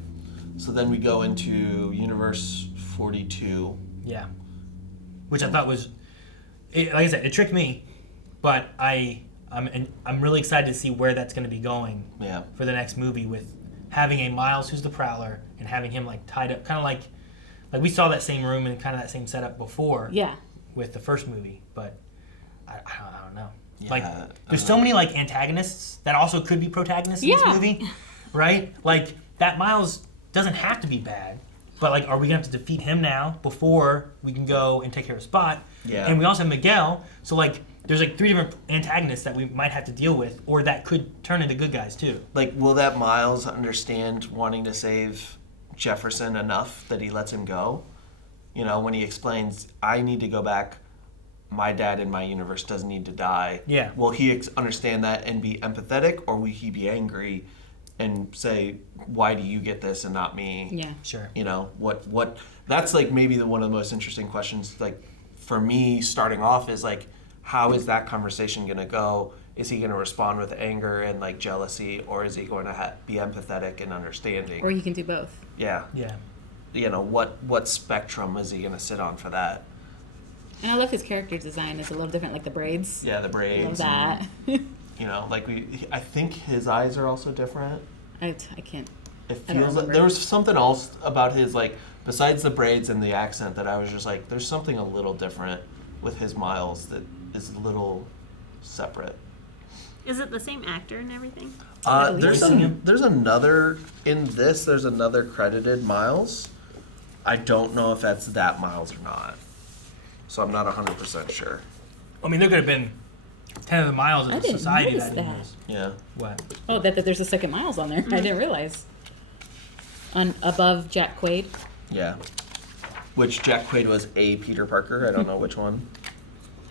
So then we go into Universe 42. Yeah. Which I thought was, like I said, it tricked me. but I'm really excited to see where that's going to be going Yeah. for the next movie with having a Miles who's the Prowler and having him like tied up, kind of like we saw that same room and kind of that same setup before. Yeah. With the first movie, but I don't know. Yeah, Like, there's so many like antagonists that also could be protagonists in Yeah. this movie, right? Like that Miles doesn't have to be bad, but like, are we gonna have to defeat him now before we can go and take care of Spot? Yeah. And we also have Miguel, so like, there's like 3 different antagonists that we might have to deal with, or that could turn into good guys too. Like, will that Miles understand wanting to save Jefferson enough that he lets him go? You know, when he explains, I need to go back, my dad in my universe doesn't need to die. Yeah. Will he understand that and be empathetic, or will he be angry and say, why do you get this and not me? Yeah. Sure. You know, what that's like maybe one of the most interesting questions, like, for me starting off is like, how is that conversation going to go? Is he going to respond with anger and like jealousy, or is he going to be empathetic and understanding? Or you can do both. Yeah. Yeah. You know, what spectrum is he going to sit on for that? And I love his character design. It's a little different, like the braids. Yeah, the I braids. love that. And, you know, like I think his eyes are also different. I can't. It I don't feels like remember. there was something else about his, like, besides the braids and the accent, that I was just like, there's something a little different with his Miles that is a little separate. Is it the same actor and everything? believe There's so. there's another in this. There's another credited Miles. I don't know if that's that Miles or not, so I'm not 100% sure. I mean, there could have been 10 of the Miles of I the didn't society notice that that. he was. Yeah, What? Oh, that there's a second Miles on there. I didn't realize. On above Jack Quaid. yeah. Which Jack Quaid was a Peter Parker. I don't know which one.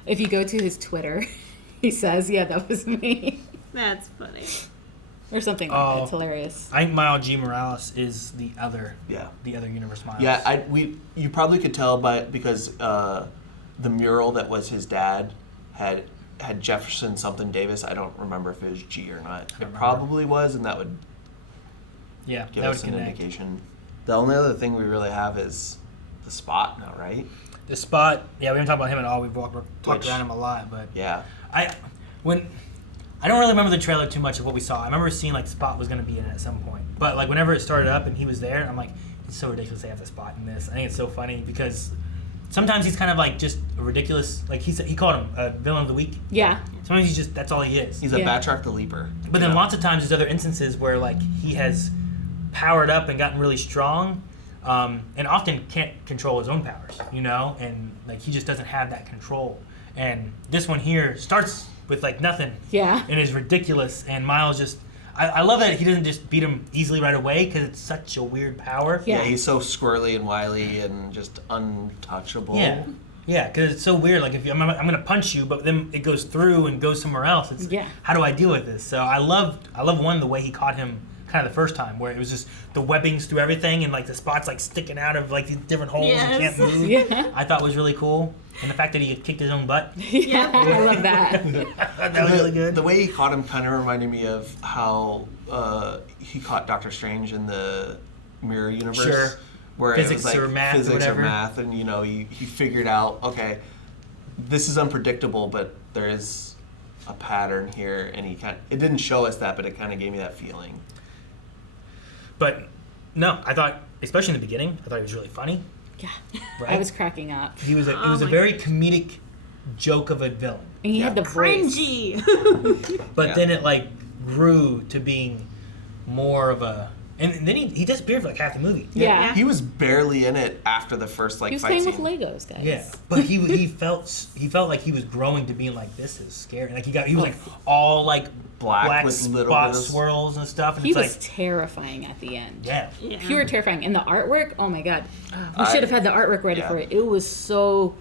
If you go to his Twitter, he says, "Yeah, that was me," That's funny. or something like that. It's hilarious. I think Miles G. Morales is the other Yeah. universe Miles. Yeah, you probably could tell because the mural that was his dad had Jefferson something Davis. I don't remember if it was G or not. It remember. probably was, and that would Yeah, give that us would an connect. indication. The only other thing we really have is the Spot now, right? The Spot, yeah, we haven't talked about him at all. We've talked Which- around him a lot, but Yeah. I don't really remember the trailer too much of what we saw. I remember seeing like Spot was going to be in it at some point, but like whenever it started up and he was there, I'm like, it's so ridiculous they have the Spot in this. I think it's so funny because sometimes he's kind of like just a ridiculous, like he called him a villain of the week. Yeah. Sometimes he's just, that's all he is. He's a Yeah. Batroc the Leaper. But then Yeah. lots of times there's other instances where like he has powered up and gotten really strong, and often can't control his own powers, you know, and like he just doesn't have that control. And this one here starts with like nothing Yeah. and is ridiculous. And Miles just, I love that he doesn't just beat him easily right away because it's such a weird power. Yeah. Yeah, he's so squirrely and wily and just untouchable. Yeah, because it's so weird. Like if I'm going to punch you, but then it goes through and goes somewhere else. It's Yeah. how do I deal with this? So I love one the way he caught him kind of the first time, where it was just the webbings through everything and like the spots like sticking out of like these different holes and Yes. can't move. Yeah. I thought was really cool, and the fact that he had kicked his own butt. Yeah. I love that. I thought that was really good. The way he caught him kind of reminded me of how he caught Doctor Strange in the Mirror Universe. Sure. Where Physics it was like or math or physics whatever. math, and you know he figured out, okay, this is unpredictable, but there is a pattern here, and it didn't show us that, but it kind of gave me that feeling. But no, I thought, especially in the beginning, I thought he was really funny. Yeah. Right? I was cracking up. It was a Oh my very comedic joke of a villain. And he Yeah. had the voice. Cringy. But Yeah. then it like grew to being more of a, and then he disappeared for like half the movie. Yeah. He was barely in it after the first He was fight playing scene. with Legos, guys. Yeah, but he felt like he was growing to being like, this is scary. Like he was like all like Black with little spot bit of- swirls and stuff. And He it's was like, terrifying at the end. yeah, Yeah. Pure terrifying. And the artwork, oh my god. We I- should have had the artwork ready yeah. for it. It was so,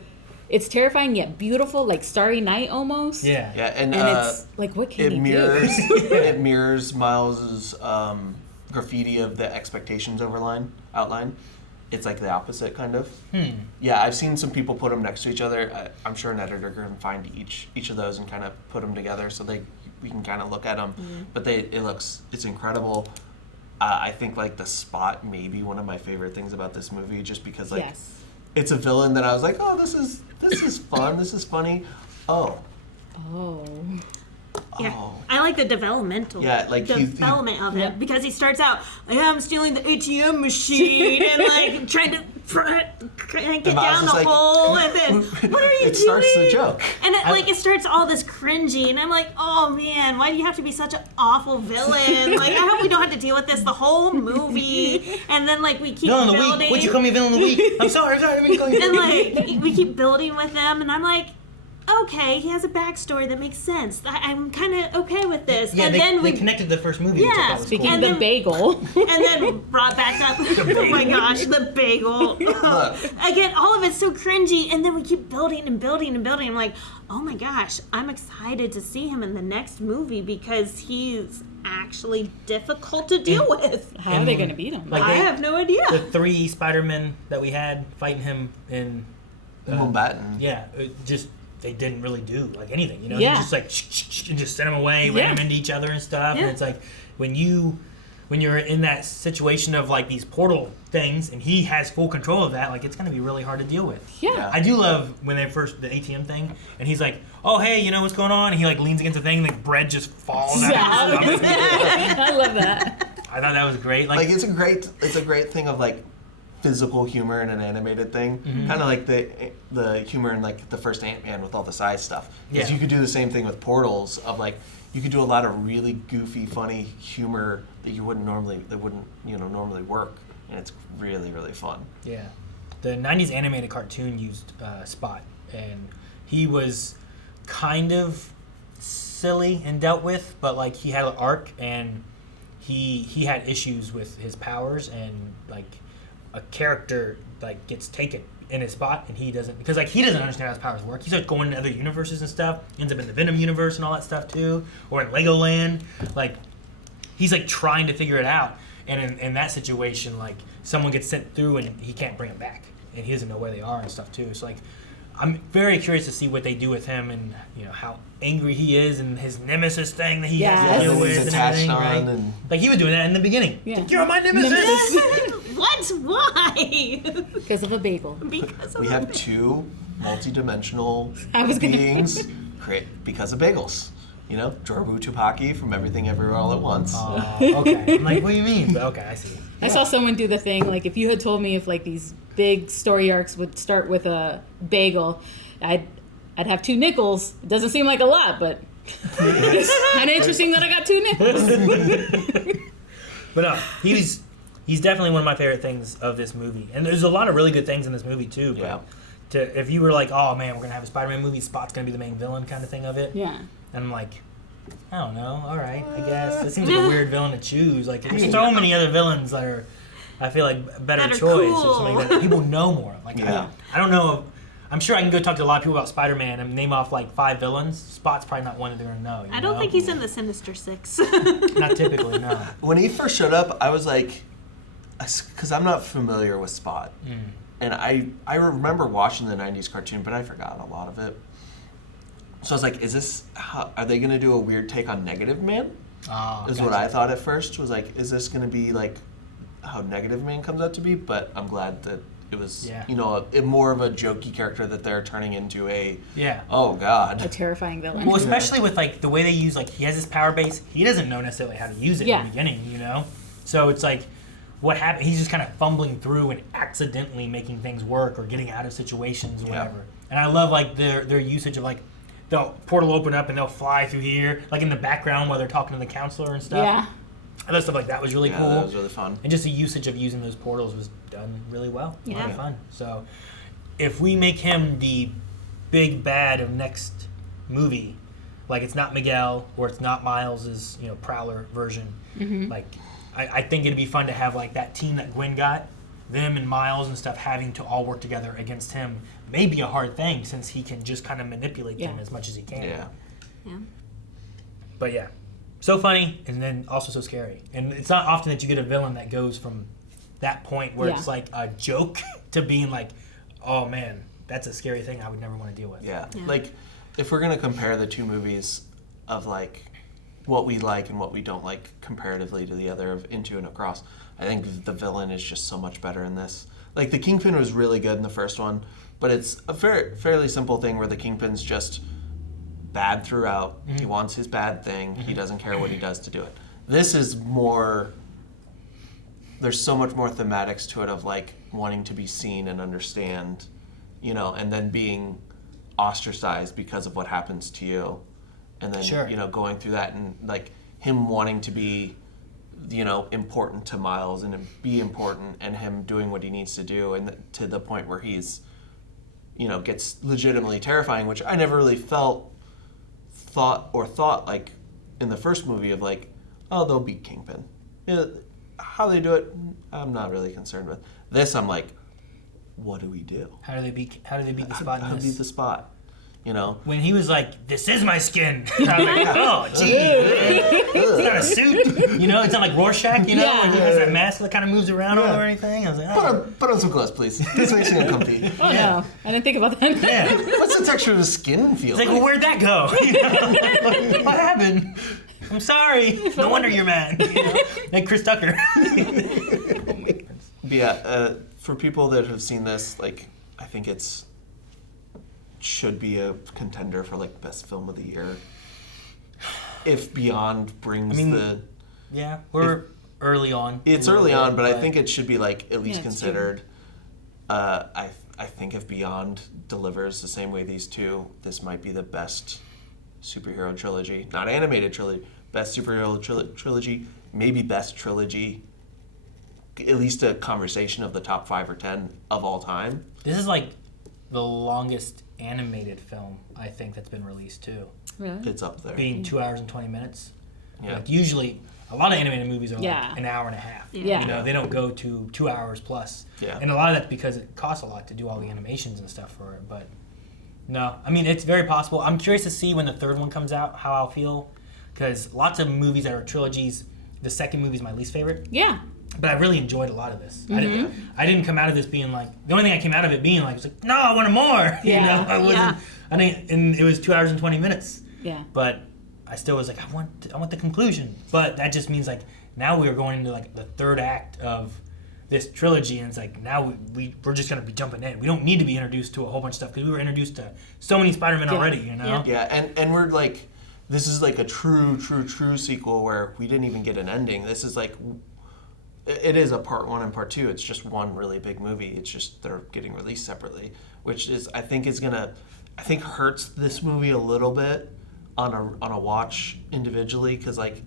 it's terrifying yet beautiful, like Starry Night almost. yeah, Yeah, and And it's like, what can it he mirrors do? it mirrors Miles's graffiti of the expectations outline. It's like the opposite kind of. Yeah, I've seen some people put them next to each other. I'm sure an editor can find each of those and kind of put them together so we can kind of look at them. But it's incredible. I think like the Spot may be one of my favorite things about this movie, just because like Yes. it's a villain that I was like, oh, this is fun, this is funny. Oh, Oh. Yeah, Oh. I like the developmental development of it because he starts out, I'm stealing the ATM machine and like trying to get down the hole, and then what are you doing? It starts the joke. And it starts all this cringy, and I'm like, oh man, why do you have to be such an awful villain? Like, I hope we don't have to deal with this the whole movie. And then like we keep Villain of the building. week. Would you call me villain of the week? I'm sorry. I didn't call you. And like we keep building with them, and I'm like, okay, he has a backstory that makes sense. I'm kind of okay with this. Yeah, and they, then they connected the first movie. Which I thought was Speaking cool. of the bagel. and then brought back up. Oh my gosh, the bagel. Again, all of it's so cringy, and then we keep building and building and building. I'm like, oh my gosh, I'm excited to see him in the next movie because he's actually difficult to deal with. How are they going to beat him? Like I have no idea. The 3 Spider-Men that we had fighting him in Mumbattan. yeah, they didn't really do like anything, you know. Yeah. You just like and just sent them away, ran them into each other and stuff. Yeah. And it's like when you're in that situation of like these portal things, and he has full control of that, like it's gonna be really hard to deal with. Yeah. I do love when they first the ATM thing, and he's like, "Oh hey, you know what's going on?" And he like leans against the thing, and like bread just falls out. Yeah. Of his stomach. I love that. I thought that was great. Like it's a great thing of like physical humor in an animated thing, kind of like the humor in like the first Ant-Man with all the size stuff. Because you could do the same thing with portals of like you could do a lot of really goofy, funny humor that wouldn't normally work, and it's really really fun. Yeah, the '90s animated cartoon used Spot, and he was kind of silly and dealt with, but like he had an arc, and he had issues with his powers, and like a character like gets taken in his spot, and he doesn't understand how his powers work. He starts going into other universes and stuff, ends up in the Venom universe and all that stuff too, or in Legoland. Like he's like trying to figure it out, and in that situation, like someone gets sent through and he can't bring them back, and he doesn't know where they are and stuff too. So like I'm very curious to see what they do with him, and you know how angry he is, and his nemesis thing that he has to deal with, he's and attached everything, on, right? and Like he was doing that in the beginning. Yeah. Like, you're my nemesis. What? Why? Because of a bagel. Because of we have 2 multi-dimensional I was gonna- beings because of bagels. You know, Jorbu Tupaki from Everything Everywhere All at Once. Okay. I'm like, what do you mean? But okay, I see. I saw someone do the thing, like if you had told me if like these big story arcs would start with a bagel, I'd have 2 nickels. It doesn't seem like a lot, but it's kind of interesting that I got 2 nickels. But no, he's definitely one of my favorite things of this movie, and there's a lot of really good things in this movie too. But Yeah. if you were like, oh man, we're gonna have a Spider-Man movie, Spot's gonna be the main villain kind of thing of it. Yeah. And I'm like, I don't know. All right, I guess it seems like a weird villain to choose. Like there's so many other villains that are, I feel like better choice cool. or something that people know more. Like I don't know. I'm sure I can go talk to a lot of people about Spider-Man and name off like 5 villains. Spot's probably not one that they're gonna know. I don't think he's in the Sinister Six. Not typically, no. When he first showed up, I was like, because I'm not familiar with Spot. And I remember watching the 90s cartoon, but I forgot a lot of it. So I was like, are they going to do a weird take on Negative Man? Is what I thought at first. Was like, is this going to be like how Negative Man comes out to be? But I'm glad that it was, more of a jokey character that they're turning into a, oh God. A terrifying villain. Well, especially with like the way they use, like he has his power base, he doesn't know necessarily how to use it in the beginning, you know? So it's like, what happened? He's just kind of fumbling through and accidentally making things work or getting out of situations or whatever. And I love like their usage of like, the portal open up and they'll fly through here, like in the background while they're talking to the counselor and stuff. Yeah. I thought stuff like that was really cool. That was really fun. And just the usage of using those portals was done really well. Yeah. A lot of fun. So if we make him the big bad of next movie, like it's not Miguel or it's not Miles's, Prowler version, like I think it'd be fun to have like that team that Gwen got, them and Miles and stuff having to all work together against him may be a hard thing since he can just kind of manipulate them as much as he can. Yeah. But yeah, so funny and then also so scary. And it's not often that you get a villain that goes from that point where it's like a joke to being like, oh man, that's a scary thing I would never want to deal with. Yeah. Like if we're gonna compare the 2 movies of like what we like and what we don't like comparatively to the other of Into and Across, I think the villain is just so much better in this. Like the Kingpin was really good in the first one, but it's a fairly simple thing where the Kingpin's just bad throughout. He wants his bad thing. He doesn't care what he does to do it. This is more, there's so much more thematics to it of like wanting to be seen and understand, you know, and then being ostracized because of what happens to you. And then, you know, going through that and like him wanting to be, you know, important to Miles and be important, and him doing what he needs to do, and to the point where he's, you know, gets legitimately terrifying, which I never really thought like in the first movie of like, oh, they'll beat Kingpin. You know, how they do it, I'm not really concerned with. This, I'm like, what do we do? How do they beat the Spot? How do they beat the Spot? You know, when he was like, "This is my skin," I was like, "Oh, gee, it's not a suit." You know, it's not like Rorschach. You know, when he has that mask that kind of moves around or anything. I was like, "Oh, put on some gloves, please. This makes me uncomfy." Oh no, I didn't think about that. Yeah. What's the texture of the skin feel It's like, well, where'd that go? You know? What happened? I'm sorry. No wonder you're mad. You know? Like Chris Tucker. But yeah, for people that have seen this, like, I think should be a contender for like best film of the year. If Beyond brings yeah, we're early on. It's early on, but I think it should be like at least it's considered. I think if Beyond delivers the same way these two, this might be the best superhero trilogy, not animated trilogy, best superhero trilogy, maybe best trilogy. At least a conversation of the top 5 or 10 of all time. This is like the longest animated film I think that's been released too. Really? It's up there. Being 2 hours and 20 minutes. Yeah. Like usually, a lot of animated movies are like Yeah. an hour and a half. Yeah. You know, they don't go to 2 hours plus. Yeah. And a lot of that's because it costs a lot to do all the animations and stuff for it. But no, I mean, it's very possible. I'm curious to see when the third one comes out, how I'll feel. Because lots of movies that are trilogies, the second movie is my least favorite. Yeah. But I really enjoyed a lot of this. I didn't come out of this being like, the only thing I came out of it being like, was like, no, I wanted more. You Yeah. know, I wasn't, I didn't, and it was 2 hours and 20 minutes. Yeah. But I still was like, I want the conclusion. But that just means like, now we are going into like the third act of this trilogy, and it's like, now we're just going to be jumping in. We don't need to be introduced to a whole bunch of stuff, because we were introduced to so many Spider-Men already, you know? Yeah, and we're like, this is like a true sequel where we didn't even get an ending. This is like, it is a part 1 and part 2. It's just one really big movie. It's just they're getting released separately, which is I think hurts this movie a little bit on a watch individually, because like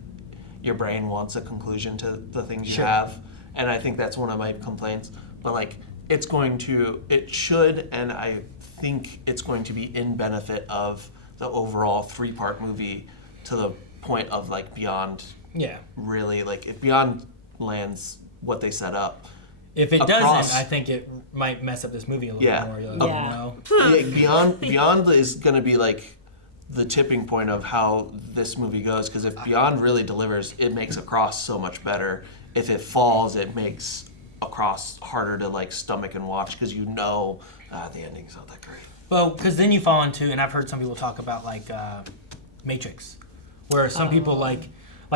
your brain wants a conclusion to the things you have, and I think that's one of my complaints. But like it should, and I think it's going to be in benefit of the overall 3-part movie, to the point of like Beyond. Yeah. Really, like if Beyond lands what they set up. If it doesn't, I think it might mess up this movie a little bit more. You know? Beyond is going to be like the tipping point of how this movie goes, because if Beyond really delivers, it makes Across so much better. If it falls, it makes Across harder to like stomach and watch, because you know the ending's not that great. Well, because then you fall into, and I've heard some people talk about like Matrix, where some people like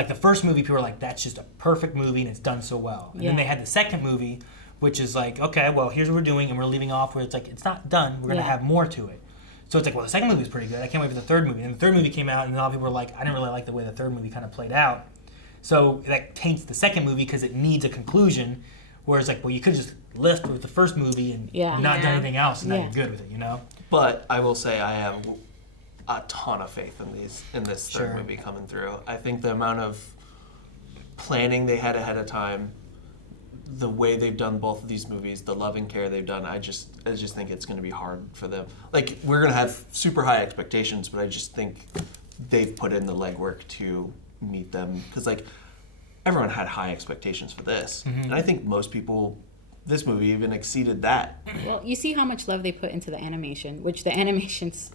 the first movie, people are like, that's just a perfect movie and it's done so well. And then they had the second movie, which is like, okay, well, here's what we're doing, and we're leaving off where it's like, it's not done, we're going to have more to it. So it's like, well, the second movie was pretty good, I can't wait for the third movie. And the third movie came out, and a lot of people were like, I didn't really like the way the third movie kind of played out. So that taints the second movie because it needs a conclusion, whereas like, well, you could just lift with the first movie and not do anything else, and now you're good with it, you know? But I will say I have a ton of faith in this third movie coming through. I think the amount of planning they had ahead of time, the way they've done both of these movies, the love and care they've done, I just think it's going to be hard for them. Like, we're going to have super high expectations, but I just think they've put in the legwork to meet them, because like everyone had high expectations for this, and I think most people, this movie even exceeded that. Well, you see how much love they put into the animation, which the animation's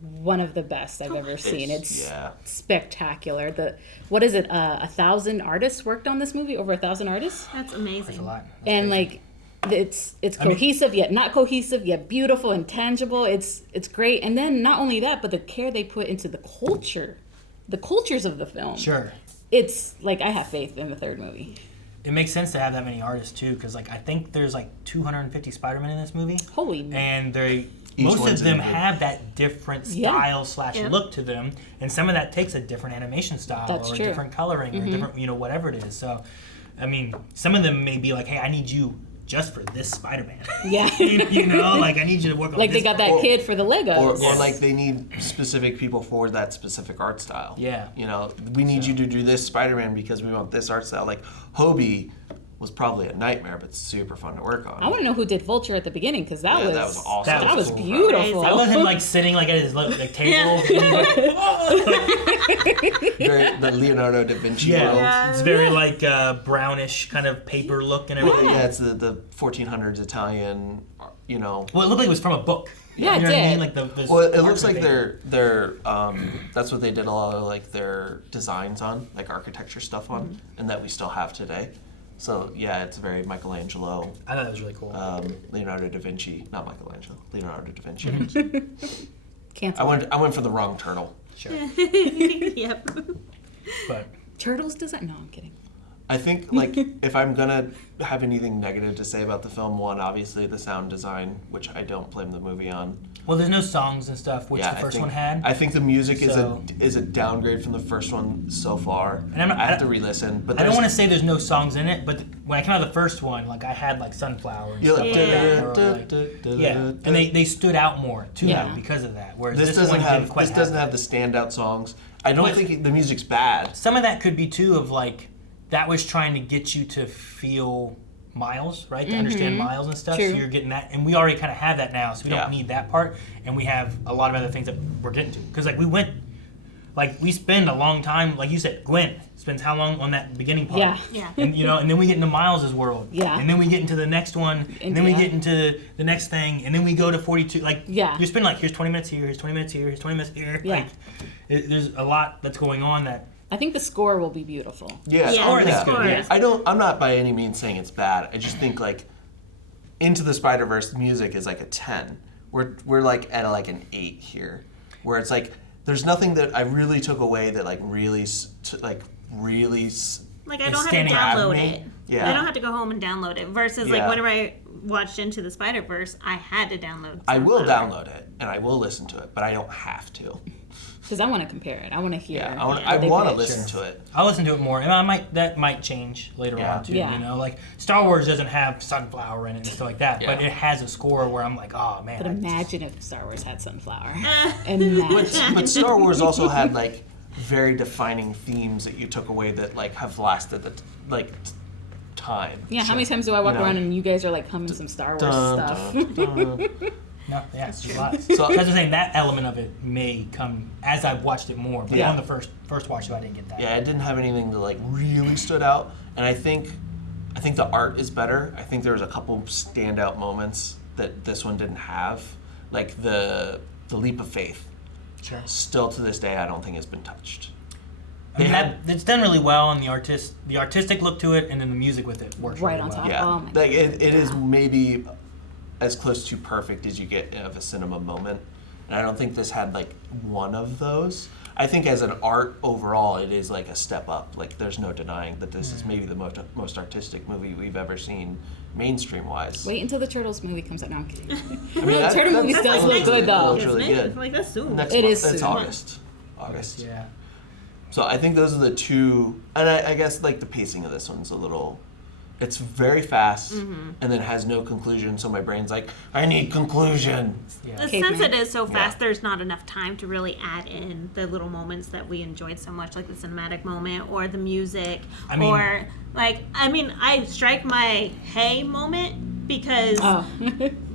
one of the best I've ever seen. It's spectacular. What is it? 1,000 artists worked on this movie. Over 1,000 artists. That's amazing. That's a lot. That's and crazy. like, it's cohesive yet not cohesive, yet beautiful and tangible. It's great. And then not only that, but the care they put into the cultures of the film. Sure. It's like, I have faith in the third movie. It makes sense to have that many artists too, because like I think there's like 250 Spider-Men in this movie. Holy. And they most one's of them unique. have that different Yeah. style / Yeah. look to them, and some of that takes a different animation style That's or true. different coloring or different, whatever it is. So, I mean, some of them may be like, hey, I need you just for this Spider-Man. Yeah. Like I need you to work on Like they this got part. that kid for the Legos. Or Yes. like they need specific people for that specific art style. Yeah. We need you to do this Spider-Man because we want this art style. Like Hobie was probably a nightmare, but super fun to work on. I want to know who did Vulture at the beginning because that was awesome. That was cool, bro. beautiful. I love him like sitting like at his like table. And he's like, Very, the Leonardo da Vinci yeah. world. It's very like brownish kind of paper look and everything. Yeah, it's the 1400s Italian, Well, it looked like it was from a book. Yeah, you know it what I did. mean? Like the Well, it looks parchment like paper. that's what they did a lot of like their designs on, like architecture stuff on, and that we still have today. So yeah, it's very Michelangelo, I thought that was really cool. Leonardo da Vinci, not Michelangelo, Leonardo da Vinci. Cancel. I went for the wrong turtle. Sure. Yep. But Turtles design? No, I'm kidding. I think like if I'm gonna have anything negative to say about the film, one obviously the sound design, which I don't blame the movie on. well, there's no songs and stuff, which the I first think- one had. I think the music So- is a downgrade from the first one so far. And I'm not- I have to re-listen, but I don't there's- want to say there's no songs in it, but when I came out of the first one, like I had like Sunflower and You're stuff like, like that. Or, "Da, like, da, da, yeah, da, and da." they stood out more too Yeah. because of that. Whereas This this doesn't one have didn't quite this doesn't that. have the standout songs. I don't But- think the music's bad. Some of that could be too of like that was trying to get you to feel Miles, right? To understand Miles and stuff. True. So you're getting that, and we already kind of have that now, so we don't Yeah. need that part. And we have a lot of other things that we're getting to because like we spend a long time, like you said, Gwen spends how long on that beginning part? Yeah. Yeah. And and then we get into Miles's world. Yeah. And then we get into the next one. And then we Yeah. get into the next thing. And then we go to 42. Like Yeah. you spend like here's 20 minutes here, here's 20 minutes here, here's 20 minutes here. Yeah. Like there's a lot that's going on that. I think the score will be beautiful. Yeah, Yeah, Score is the good, score yeah. is- I'm not by any means saying it's bad. I just think like Into the Spider-Verse music is like a 10. We're like at like an 8 here, where it's like there's nothing that I really took away that like really Like I It's don't have to standing out download to me. it. Yeah. I don't have to go home and download it. Versus Yeah. like whenever I watched Into the Spider-Verse, I had to download. I will Sunflower. download it and I will listen to it, but I don't have to. Because I want to compare it. I want to hear. Yeah, what I they want to pick. listen to it. I'll listen to it more, and that might change later Yeah. on too. Yeah. You know, like Star Wars doesn't have Sunflower in it and stuff like that, but Yeah. it has a score where I'm like, oh man. But I just- imagine if Star Wars had Sunflower. But Imagine. Star Wars also had like very defining themes that you took away that like have lasted time. Yeah, how many times do I walk You know. around and you guys are like humming some Star Wars Dun, stuff? dun, dun. No, yeah, it's a lot. So- So that's what I'm saying. That element of it may come as I've watched it more. But Yeah. on the first watch, I didn't get that. Yeah, it didn't have anything that like really stood out, and I think the art is better. I think there was a couple standout moments that this one didn't have, like the leap of faith. Sure. Still to this day, I don't think it's been touched. I They mean, had it's done really well, and the artistic look to it, and then the music with it works Right really on well. top. yeah, Oh my like it is maybe as close to perfect as you get of a cinema moment, and I don't think this had like one of those. I think as an art overall, it is like a step up. Like there's no denying that this is maybe the most artistic movie we've ever seen, mainstream wise. Wait until the Turtles movie comes out. No, I'm kidding. I mean, The Turtle movies That's does like look good though. Looks really Isn't it? good. Like that's soon. Next It month, is it's soon. August. Yeah. So I think those are the two, and I guess like the pacing of this one's a little, it's very fast and then has no conclusion. So my brain's like, I need conclusion. Yeah. Since it is so fast, Yeah. there's not enough time to really add in the little moments that we enjoyed so much, like the cinematic moment or the music, I mean- or I strike my hey moment because Oh.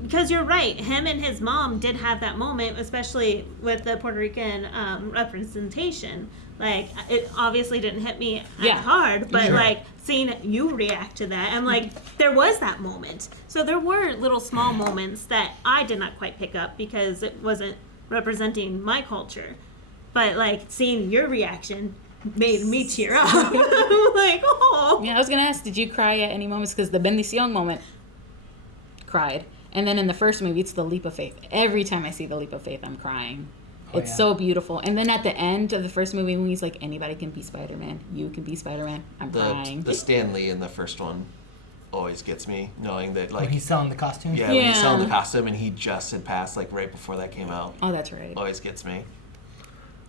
because you're right. Him and his mom did have that moment, especially with the Puerto Rican representation. Like, it obviously didn't hit me Yeah. as hard, but Sure. like seeing you react to that, and like there was that moment. So there were little small moments that I did not quite pick up because it wasn't representing my culture. But like seeing your reaction made me tear up. Like, oh. Yeah, I was gonna ask, did you cry at any moments? Because the bendición moment, cried, and then in the first movie, it's the leap of faith. Every time I see the leap of faith, I'm crying. Oh, It's yeah. so beautiful. And then at the end of the first movie, when he's like, anybody can be Spider-Man, you can be Spider-Man, I'm crying. The Stan Lee in the first one always gets me, knowing that When like he's selling the costume. when he's selling the Yeah. costume and he just had passed like right before that came out. Oh, that's right. Always gets me.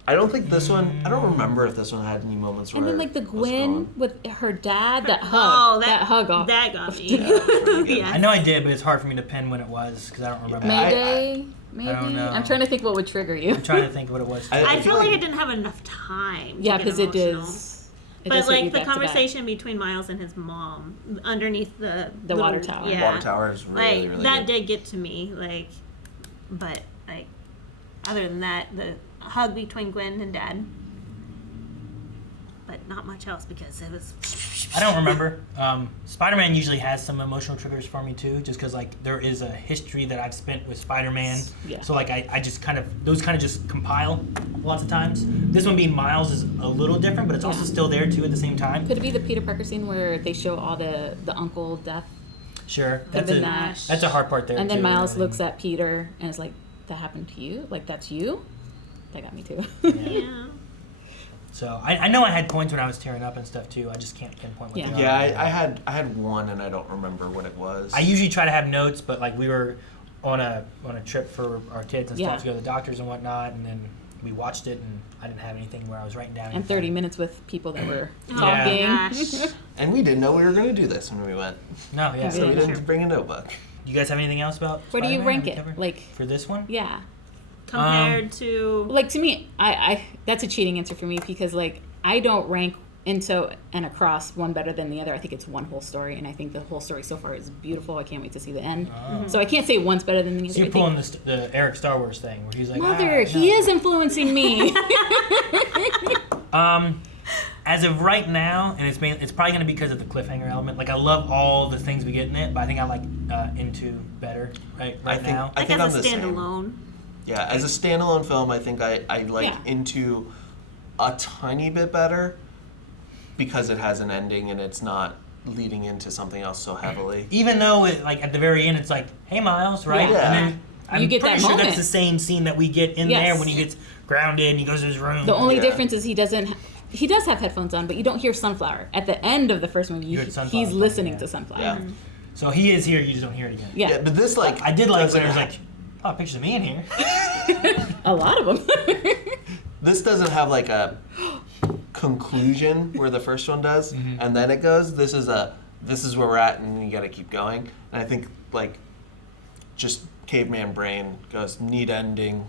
I don't think this one. I don't remember if this one had any moments where. And then like the it was Gwen gone. with her dad, that hug, Oh, that hug off. That got me. Yeah, it was really good. Yeah. I know I did, but it's hard for me to pin when it was because I don't remember. Mayday, maybe. I don't know. I'm trying to think what would trigger you. I'm trying to think what it was. I feel like I didn't have enough time. Yeah, because because it does. It does But hit you like the back to back. conversation between Miles and his mom underneath the little- water tower. Yeah. Water Tower is really, Like really that good. did get to me. Like, but like other than that, the hug between Gwen and Dad. But not much else because it was. I don't remember. Spider-Man usually has some emotional triggers for me too, just because like there is a history that I've spent with Spider-Man. Yeah. So like I just kind of those kind of just compile lots of times. This one being Miles is a little different, but it's also still there too at the same time. Could it be the Peter Parker scene where they show all the uncle death? Sure, Could've that's been a that. that's a hard part there. And then too, Miles everything. looks at Peter and is like, "That happened to you? Like that's you?" That got me too. Yeah. So I know I had points when I was tearing up and stuff too. I just can't pinpoint what Yeah. they are. Yeah, I had one and I don't remember what it was. I usually try to have notes, but like we were on a trip for our kids and Yeah. stuff to go to the doctors and whatnot, and then we watched it and I didn't have anything where I was writing down. And anything. 30 minutes with people that were Oh talking. my gosh. And we didn't know we were going to do this when we went, No, yeah. so we Yeah. didn't bring a notebook. You guys have anything else about? Where do you Spider-Man rank we it? covered? Like, for this one? yeah. Compared to. Like to me, I that's a cheating answer for me because like I don't rank into and across one better than the other. I think it's one whole story, and I think the whole story so far is beautiful. I can't wait to see the end. So I can't say one's better than the other. So you're I think- pulling the Eric Star Wars thing where he's like, Mother, "Ah, he no." is influencing me. As of right now, and it's probably gonna be because of the cliffhanger element. Like I love all the things we get in it, but I think I like Into better right I think- now. I Like think as I'm a the same. standalone. Yeah, as a standalone film, I think I like Yeah. Into a tiny bit better because it has an ending and it's not leading into something else so heavily. Even though it, like at the very end, it's like, "Hey, Miles," right? Yeah. And then I'm You get pretty that sure moment. that's the same scene that we get in Yes. there when he gets grounded and he goes to his room. The only Yeah. difference is he does have headphones on, but you don't hear Sunflower. At the end of the first movie, You heard Sunflower he's playing, listening yeah. to Sunflower. Yeah. So he is here. You just don't hear it again. Yeah. Yeah, but this like I did like doesn't when it was have- like, "Oh, pictures of me in here." A lot of them. this doesn't have like a conclusion where the first one does, and then it goes. This is where we're at, and you got to keep going. And I think like just caveman brain goes need ending,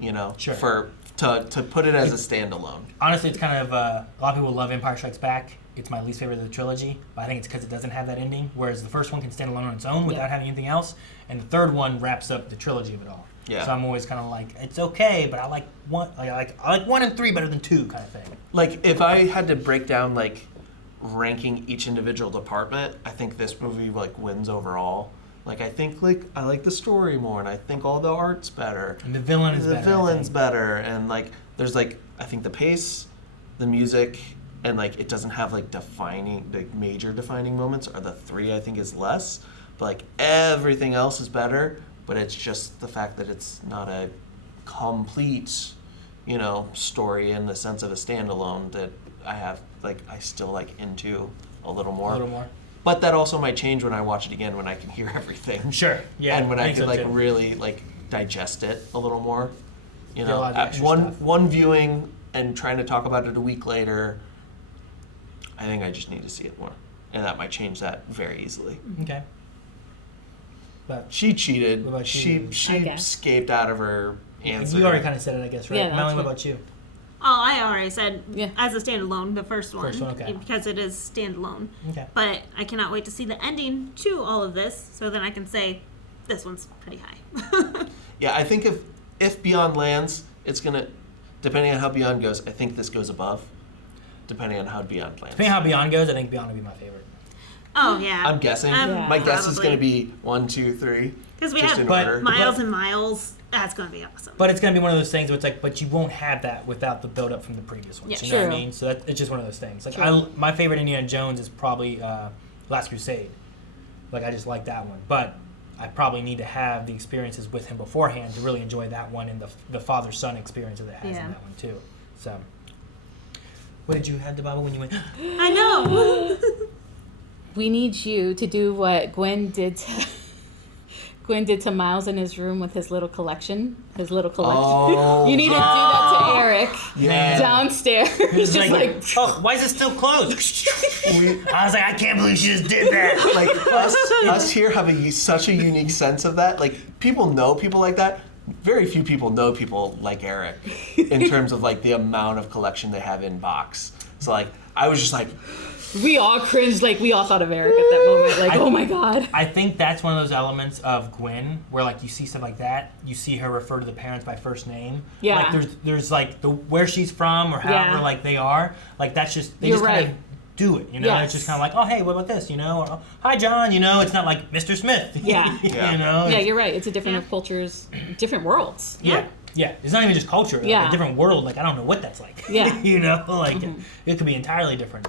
you know, Sure. for to put it as a standalone. Honestly, it's kind of a lot of people love Empire Strikes Back. It's my least favorite of the trilogy, but I think it's because it doesn't have that ending. Whereas the first one can stand alone on its own without having anything else, and the third one wraps up the trilogy of it all. Yeah. So I'm always kind of like, it's okay, but I like one. I like 1 and 3 better than 2, kind of thing. Like if I had to break down like ranking each individual department, I think this movie like wins overall. Like I think like I like the story more, and I think all the art's better. And the villain is The better. I villain's think. better, and like there's like I think the pace, the music, and like it doesn't have like major defining moments. Or the 3 I think is less, but like everything else is better. But it's just the fact that it's not a complete, you know, story in the sense of a standalone that I still like Into a little more. A little more. But that also might change when I watch it again when I can hear everything. Sure. Yeah. And when I think can so, like too. really like digest it a little more. You Get a know, lot of at extra one stuff. one viewing and trying to talk about it a week later, I think I just need to see it more. And that might change that very easily. Okay. But She cheated. What about She you? I she guess. escaped out of her answer. you already kind of said it, I guess, right? Yeah, Melanie, that's what what- about you? Oh, I already said Yeah. as a standalone, the first one. First one, okay. Because it is standalone. Okay. But I cannot wait to see the ending to all of this, so then I can say this one's pretty high. Yeah, I think if Beyond lands, it's gonna, depending on how Beyond goes, I think this goes above. Depending on how Beyond lands. Depending on how Beyond goes, I think Beyond will be my favorite. Oh yeah. I'm guessing. Yeah. My guess is Probably. going to be 1, 2, 3. Because we just have in But- order. Miles and Miles. That's going to be awesome. But it's going to be one of those things where it's like, but you won't have that without the build up from the previous ones. Yeah. You know what I True. mean? So it's just one of those things. Like True. my favorite Indiana Jones is probably Last Crusade. Like I just like that one, but I probably need to have the experiences with him beforehand to really enjoy that one and the father son experience that it has Yeah. in that one too. So, what did you have, Dababa, when you went? I know. we need you to do what Gwen did to Miles in his room with his little collection. Oh, You need to do that to Eric downstairs. He's Just like, oh, why is it still closed? I was like, I can't believe she just did that. like us here have such a unique sense of that. Like, people know people like that. Very few people know people like Eric in terms of like the amount of collection they have in box. So like, I was just like, we all cringed, like we all thought of Eric at that moment, like, oh my god. I think that's one of those elements of Gwen where like you see stuff like that, you see her refer to the parents by first name. Yeah. Like there's like where she's from or however like they are. Like that's just they You're just right. kind of do it, you know. Yes. It's just kind of like, oh hey, what about this, you know? Or, hi John, you know. It's not like Mr. Smith. Yeah. You know. Yeah, you're right. It's a different cultures, different worlds. Yeah. Yeah, it's not even just culture. Like Yeah. a different world. Like I don't know what that's like. Yeah. You know, like it could be entirely different.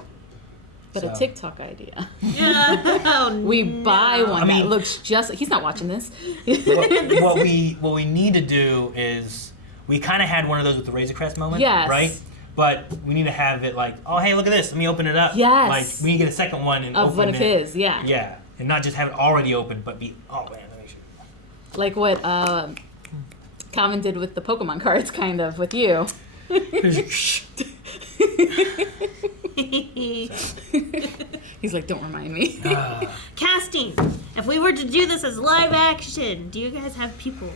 But a TikTok idea. Oh, We buy one I mean- that looks just. He's not watching this. what we need to do is we kind of had one of those with the Razor Crest moment, Yes. right? But we need to have it like, oh hey, look at this, let me open it up. Yes. Like we need to get a second one and Of open one of it. his, yeah. Yeah, and not just have it already open, but be oh man, let me show Like what Calvin did with the Pokemon cards, kind of, with you. you. He's like, don't remind me. Casting. If we were to do this as live action, do you guys have people?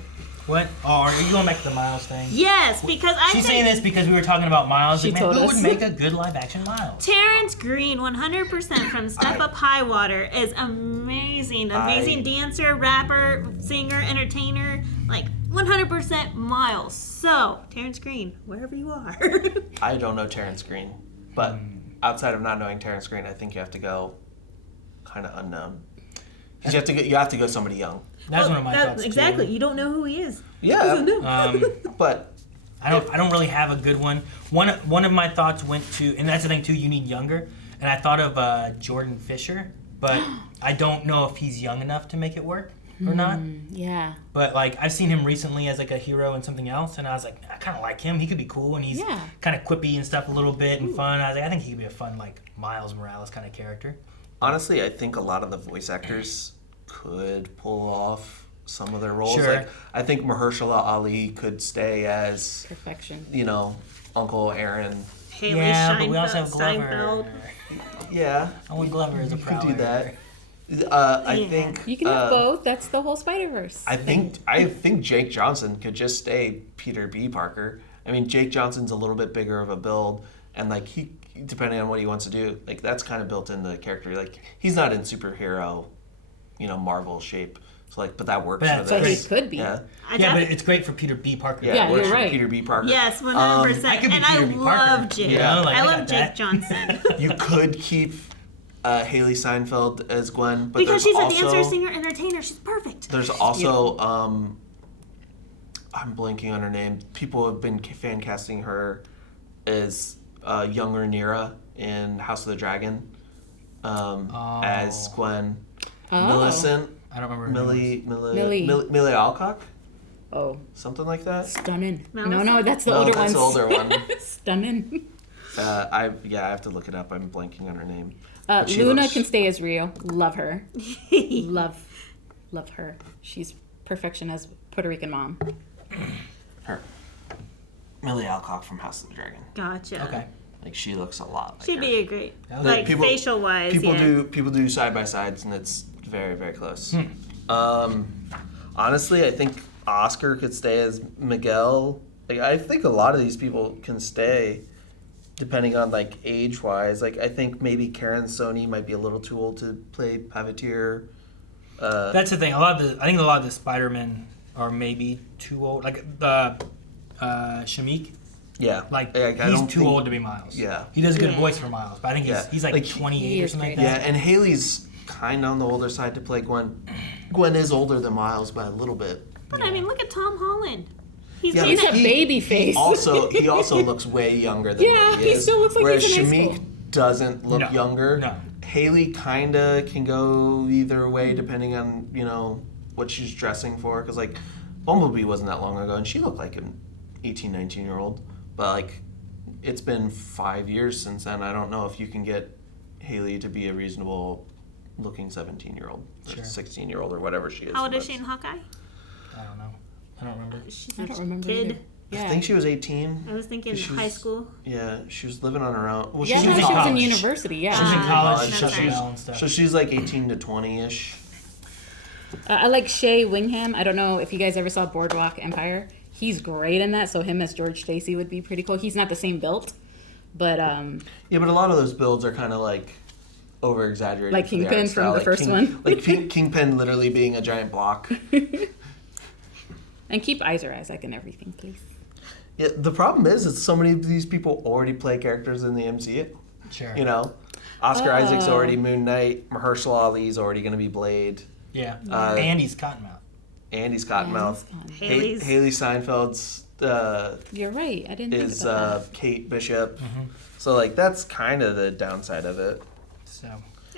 What? Oh, are you going back to the Miles thing? Yes, because I She's think saying this because we were talking about Miles. She Like, man, told who us. would make a good live action Miles? Terrence Green, 100% from Step Up High Water, is amazing. Amazing dancer, rapper, singer, entertainer. Like 100% Miles. So, Terrence Green, wherever you are. I don't know Terrence Green, but outside of not knowing Terrence Green, I think you have to go kind of unknown. 'Cause you have to go somebody young. That's one of my thoughts Exactly. too. You don't know who he is. Yeah, but I don't really have a good one. One of my thoughts went to, and that's the thing too. You need younger, and I thought of Jordan Fisher, but I don't know if he's young enough to make it work or not. Yeah. But like I've seen him recently as like a hero in something else, and I was like, I kind of like him. He could be cool, and he's Yeah. kind of quippy and stuff a little bit and fun. I was like, I think he could be a fun like Miles Morales kind of character. honestly, I think a lot of the voice actors could pull off some of their roles. Sure. Like, I think Mahershala Ali could stay as, Perfection. Uncle Aaron. Haley Yeah, but we also have Steinfeld. Glover. Yeah, Owen Glover is a you could prowler. do that. I Yeah. think You can have both. That's the whole Spider-Verse. I think Jake Johnson could just stay Peter B. Parker. I mean, Jake Johnson's a little bit bigger of a build, and like he, depending on what he wants to do, like that's kind of built into the character. Like he's not in superhero, Marvel shape. So like, but that works But for that's So he this. could be. Yeah, Yeah, but it's great for Peter B. Parker. yeah, Yeah, it works you're for right. Peter B. Parker. Yes, 100%. I could be And I Peter B. Parker. love Jake. Yeah. Like, I I love got Jake that. Johnson. You could keep Haley Seinfeld as Gwen, but Because there's she's a also, dancer, singer, entertainer. She's perfect. There's also I'm blanking on her name. People have been fan casting her as younger Rhaenyra in House of the Dragon as Gwen. Oh. Millicent, I don't remember. her name. Millie. Alcock, Oh, something like that. stunning. Melissa? No, that's the No, older that's ones. the older one. Stunning. I have to look it up. I'm blanking on her name. She Luna looks- can stay as Rio. Love her. love her. She's perfection as Puerto Rican mom. Her. Millie Alcock from House of the Dragon. Gotcha. Okay. Like she looks a lot like She'd her. be a great, was- like People- facial wise. People Yeah. do side by sides, and it's very, very close. Honestly, I think Oscar could stay as Miguel. Like, I think a lot of these people can stay, depending on like age wise. Like, I think maybe Karen Sony might be a little too old to play Pavateer. That's the thing. I think a lot of the Spidermen are maybe too old. Like Shamik, Yeah, like I he's don't too think- old to be Miles. Yeah. He does a good Yeah. voice for Miles, but I think Yeah. he's like Like, 28 he or is something like great. that. Yeah, and Haley's kind of on the older side to play Gwen. Gwen is older than Miles by a little bit. But I mean, look at Tom Holland. He's Yeah, been He's in a it. baby face. He also looks way younger than Yeah, what he he is. still looks like whereas he's in high Shamik school. doesn't look No, younger. no. Haley kinda can go either way depending on what she's dressing for. Because like Bumblebee wasn't that long ago, and she looked like an 18, 19-year-old. But like it's been 5 years since then. I don't know if you can get Haley to be a reasonable looking 17-year-old, or Sure. 16-year-old, or whatever she is. How old in is she in this. Hawkeye? I don't know. I don't remember. She's I a don't remember kid. either. Yeah. I think she was 18. I was thinking She high was- school. Yeah, she was living on her own. Well, Yeah, she's no, in she was in college. university. Yeah. She was in college. that's Shut right. down and stuff. So she's like 18 to 20-ish. I like Shea Wingham. I don't know if you guys ever saw Boardwalk Empire. He's great in that. So him as George Stacy would be pretty cool. He's not the same build, but Yeah, but a lot of those builds are kind of like over-exaggerated. Like for the Kingpin art from style. the first one. Like Kingpin literally being a giant block. and keep Eyes Isaac and everything, please. Yeah, the problem is so many of these people already play characters in the MCU. Sure. You know, Oscar Isaac's Oh. already Moon Knight. Mahershala Ali's already going to be Blade. Yeah. Uh, Andy's Cottonmouth. Andy's Cottonmouth. Haley's. Haley Steinfeld's You're right. I didn't think is about that. Kate Bishop. Mm-hmm. So like that's kind of the downside of it. So.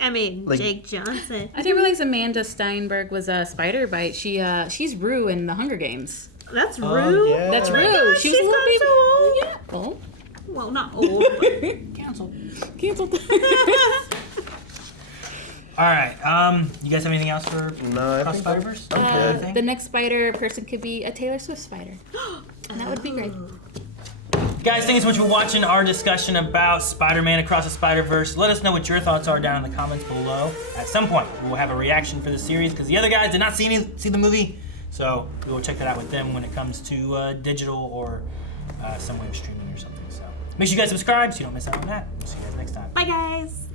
I mean, like- Jake Johnson. I didn't realize Amanda Steinberg was a Spider Bite. She's Rue in the Hunger Games. That's Oh, Rue. yeah. That's Oh my Rue. gosh, She was a she's little baby. gotten so old. Yeah. Oh. Well, not old, but Cancelled. Canceled. All right. You guys have anything else for No, I Cross think Spider-Verse? I'm good. The next spider person could be a Taylor Swift spider. And that would be great. Guys, thanks so much for watching our discussion about Spider-Man Across the Spider-Verse. Let us know what your thoughts are down in the comments below. At some point, we will have a reaction for the series because the other guys did not see the movie, so we will check that out with them when it comes to digital or some way of streaming or something. So make sure you guys subscribe so you don't miss out on that. We'll see you guys next time. bye, guys.